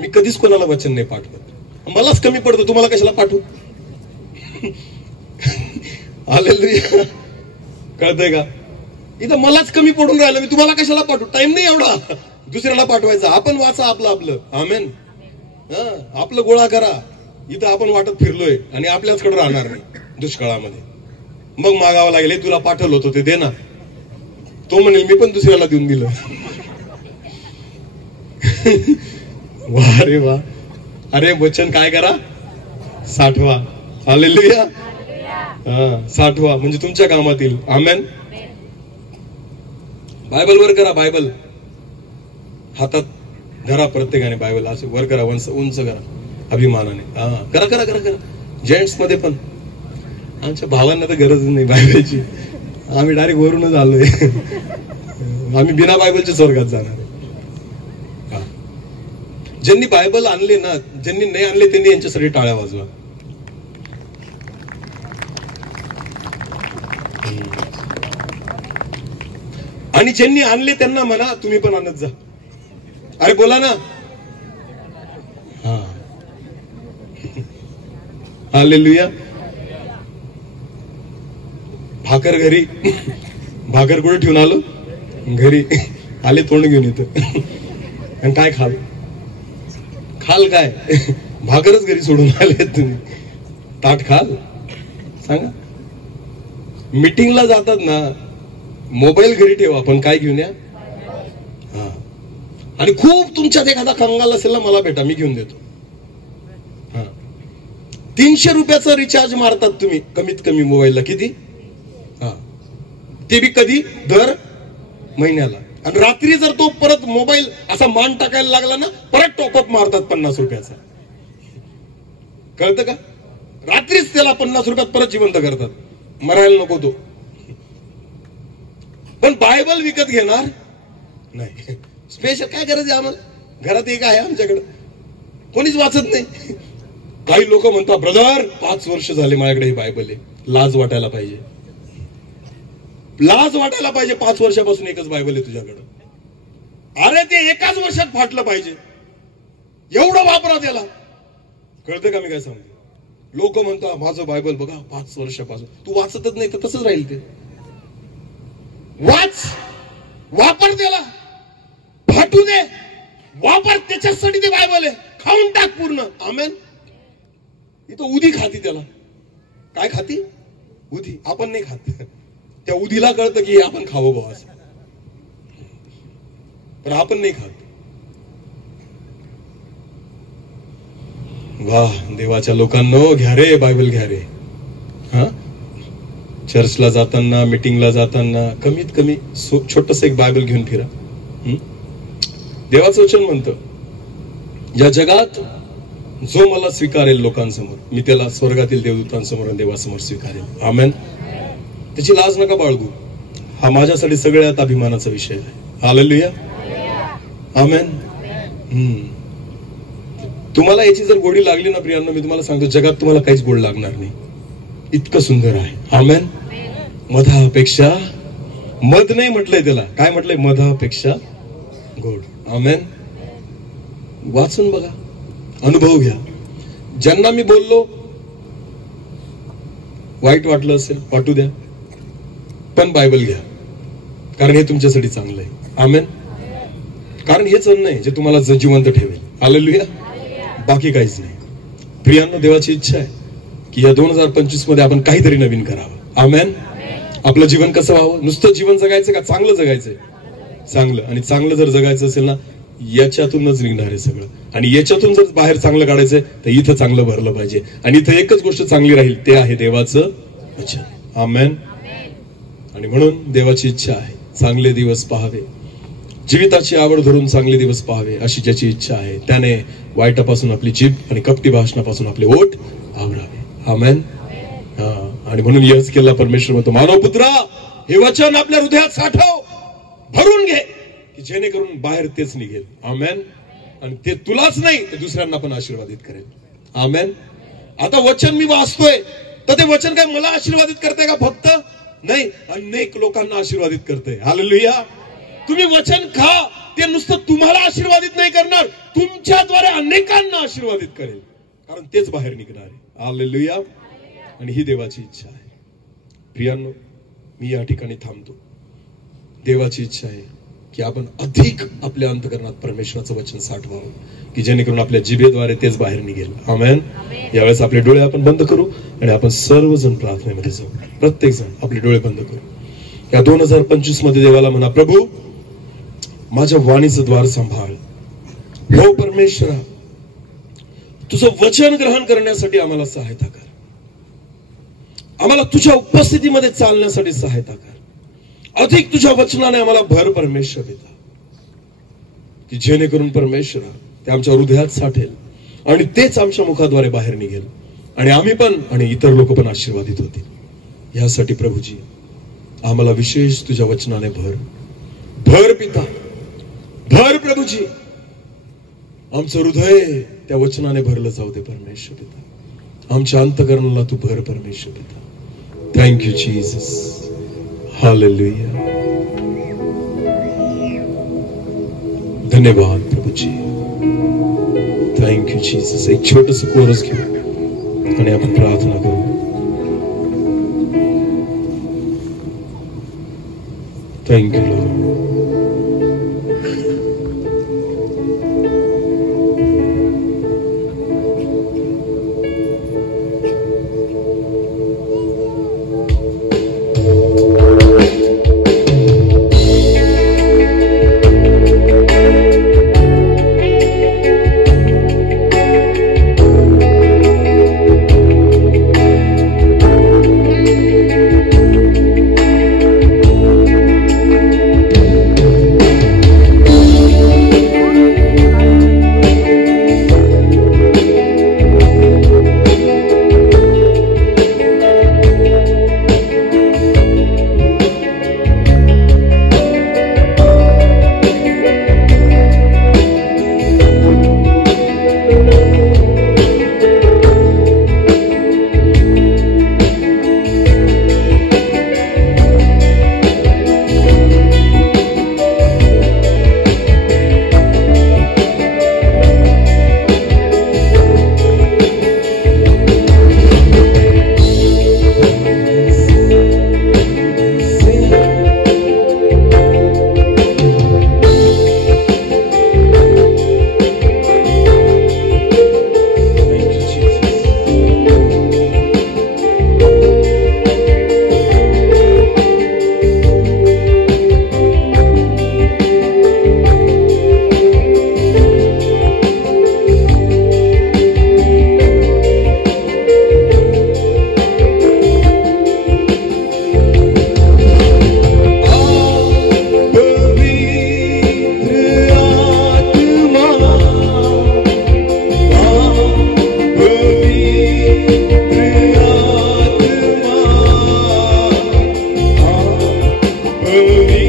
मी कधीच कोणाला वचन नाही पाठवत. मलाच कमी पडतं, तुम्हाला कशाला पाठवू? हालेलुया. कळतंय का? इथं मलाच कमी पडून राहिलं, मी तुम्हाला कशाला पाठवू? टाइम नाही एवढा दुसऱ्याला पाठवायचा. आपण वाचा आपलं आपलं. आमेन. आपलं गोळा करा. इथं आपण वाटत फिरलोय आणि आपल्याचकडे राहणार नाही दुष्काळामध्ये. मग मागावं लागेल, तुला पाठवलं होतं ते दे ना. तो म्हणेल मी पण दुसऱ्याला देऊन दिलं. वा रे वा. अरे वचन काय करा? साठवा. हालेलुया. साठवा म्हणजे तुमच्या कामात येईल. आमेन. बायबल वर करा. बायबल हातात धरा, प्रत्येकाने बायबल असं वर करा, उंच करा, अभिमानाने. करा करा करा करा. जेंट्स मध्ये पण. आमच्या भावांना तर गरज नाही बायबलची. आम्ही डायरेक्ट वरूनच आलोय. आम्ही बिना बायबलच्या स्वर्गात जाणार. ज्यांनी बायबल आणले ना, ज्यांनी नाही आणले त्यांनी यांच्यासाठी टाळ्या वाजवा. आणि ज्यांनी आणले त्यांना म्हणा तुम्ही पण आणत जा. अरे बोला ना. हालेलुया. भाकर घरी. भाकर कुठे ठेवून आलो? घरी. आले तोंड घेऊन येतं. आणि काय खाल? खाल काय? भाकरच घरी सोडून आले तुम्ही. ताट खाल? सांगा. मीटिंगला जातात ना, मोबाईल घरी ठेवा, पण काय घेऊन या. हा, आणि खूप तुमच्यात एखादा कंगाल असेल ना, मला भेटा, मी घेऊन देतो. 300 रुपयाचं रिचार्ज मारतात तुम्ही कमीत कमी मोबाईलला. किती? हा, ते बी कधी? दर महिन्याला. आणि रात्री जर तो परत मोबाईल असा मान टाकायला लागला ना, परत टॉपअप मारतात 50 रुपयाचा. कळतं का? रात्रीच त्याला 50 रुपयात परत जिवंत करतात. मरायला नको तो. पण बायबल विकत घेणार नाही. स्पेशल काय गरज आहे आम्हाला? घरात एक आहे आमच्याकडे, कोणीच वाचत नाही. काही लोक म्हणतात, ब्रदर 5 वर्ष झाले माझ्याकडे ही बायबल आहे. लाज वाटायला पाहिजे, लाज वाटायला पाहिजे. 5 वर्षापासून एकच बायबल आहे तुझ्याकडे. अरे ते एकाच वर्षात फाटलं पाहिजे, एवढं वापरा त्याला. कळतं का मी काय सांगतो? लोक म्हणतात माझं बायबल बघा 5 वर्षापासून. तू वाचतच नाही तर तसंच राहील ते. वाच, वापर त्याला, फाटू दे, वापर. त्याच्यासाठी ते बायबल आहे. खाऊन टाक पूर्ण. आमेन. इथं उदी खाती त्याला. काय खाती? उदी. आपण नाही खात. त्या उदीला कळतं की आपण खावं बा असं, पण आपण नाही खात. वाह, देवाच्या लोकांनो, घ्या रे बायबल, घ्या रे. हा, चर्चला जाताना, मीटिंगला जाताना कमीत कमी छोटस एक बायबल घेऊन फिरा. देवाचं वचन म्हणतं, या जगात जो मला स्वीकारेल लोकांसमोर, मी त्याला स्वर्गातील देवदूतांसमोर आणि देवासमोर स्वीकारेल. आमेन. त्याची लाज नका बाळगू. हा माझ्यासाठी सगळ्यात अभिमानाचा विषय आहे. हालेलुया. आमेन. तुम्हाला याची जर गोडी लागली ना प्रियांनो, मी तुम्हाला सांगतो, जगात तुम्हाला काहीच गोड लागणार नाही. इतकं सुंदर आहे. आमेन. मधापेक्षा, मध नाही म्हटलंय त्याला, काय म्हटलंय? मधापेक्षा गोड. आमेन. वाचून बघा, अनुभव घ्या. ज्यांना मी बोललो वाईट वाटलं असेल, वाटू द्या, पण बायबल घ्या, कारण हे तुमच्यासाठी चांगलं आहे. आमेन. कारण हेच अन्न आहे जे तुम्हाला जिवंत ठेवेल. हालेलुया. बाकी काहीच नाही. प्रियांनो, देवाची इच्छा आहे की या 2025 मध्ये आपण काहीतरी नवीन करावं. आमेन. आपलं जीवन कसं व्हावं? नुसतं जीवन जगायचं का? चांगलं जगायचंय. चांगलं. आणि चांगलं जर जगायचं असेल ना, याच्यातूनच निघणार आहे सगळं. आणि याच्यातून जर बाहेर चांगलं काढायचंय तर इथं चांगलं भरलं पाहिजे. आणि इथं एकच गोष्ट चांगली राहील, ते आहे देवाचं वचन. आमेन. आणि म्हणून देवाची इच्छा आहे चांगले दिवस पाहावे, जीविताची आवड धरून चांगले दिवस पाहावे, अशी ज्याची इच्छा आहे त्याने वाईटापासून आपली जीभ आणि कपटी भाषणापासून आपले ओठ आवरावे. आमेन. आणि म्हणून यस केला परमेश्वर म्हणतो, मानव पुत्रा, हे वचन आपल्या हृदयात साठव, भरून घे, की जेणेकरून बाहेर तेच निघेल. आमेन. आणि ते तुलाच नाही तर दुसऱ्यांना पण आशीर्वादित करेल. आमेन. आता वचन मी वाचतोय तर ते वचन काय मला आशीर्वादित करते का? फक्त नाही, अनेक लोकांना आशीर्वादित करते. हालेलुया. तुम्ही वचन खा, ते नुसतं तुम्हाला आशीर्वादित नाही करणार, तुमच्याद्वारे अनेकांना आशीर्वादित करेल, कारण तेच बाहेर निघणार आहे. हालेलुया. आणि ही देवाची इच्छा आहे. प्रियांनो, मी या ठिकाणी थांबतो. देवाची इच्छा आहे की आपण अधिक आपल्या अंतःकरणात परमेश्वराचं वचन साठवावं, की जेणेकरून आपल्या जिभेद्वारे तेच बाहेर निघेल. आमेन. यावेळेस आपले डोळे आपण बंद करू आणि आपण सर्वजण प्रार्थनेमध्ये जाऊ. प्रत्येक जण आपले डोळे बंद करू. या 2025 मध्ये देवाला म्हणा, प्रभू माझ्या वाणीचं द्वार सांभाळ. हो परमेश्वरा, तुझं वचन ग्रहण करण्यासाठी आम्हाला सहायता कर. आम्हाला तुझ्या उपस्थितीमध्ये चालण्यासाठी सहायता कर. अधिक तुझ्या वचनाने आम्हाला भर परमेश्वर देता, की जेणेकरून परमेश्वरा ते आमच्या हृदयात साठेल आणि तेच आमच्या मुखाद्वारे बाहेर निघेल आणि आम्ही पण आणि इतर लोक पण आशीर्वादित होतील. यासाठी प्रभूजी आम्हाला विशेष तुझ्या वचनाने भर. भर पिता, भर प्रभूजी. आमचं हृदय त्या वचनाने भरलं जाऊ दे परमेश्वर पिता. आमच्या अंतःकरणाला तू भर परमेश्वर पिता. Thank you Jesus. हालेलुया. धन्यवाद प्रभूजी. Thank you Jesus. एक छोटस कोरस घेऊ आणि आपण प्रार्थना करू. Thank you Lord. हवी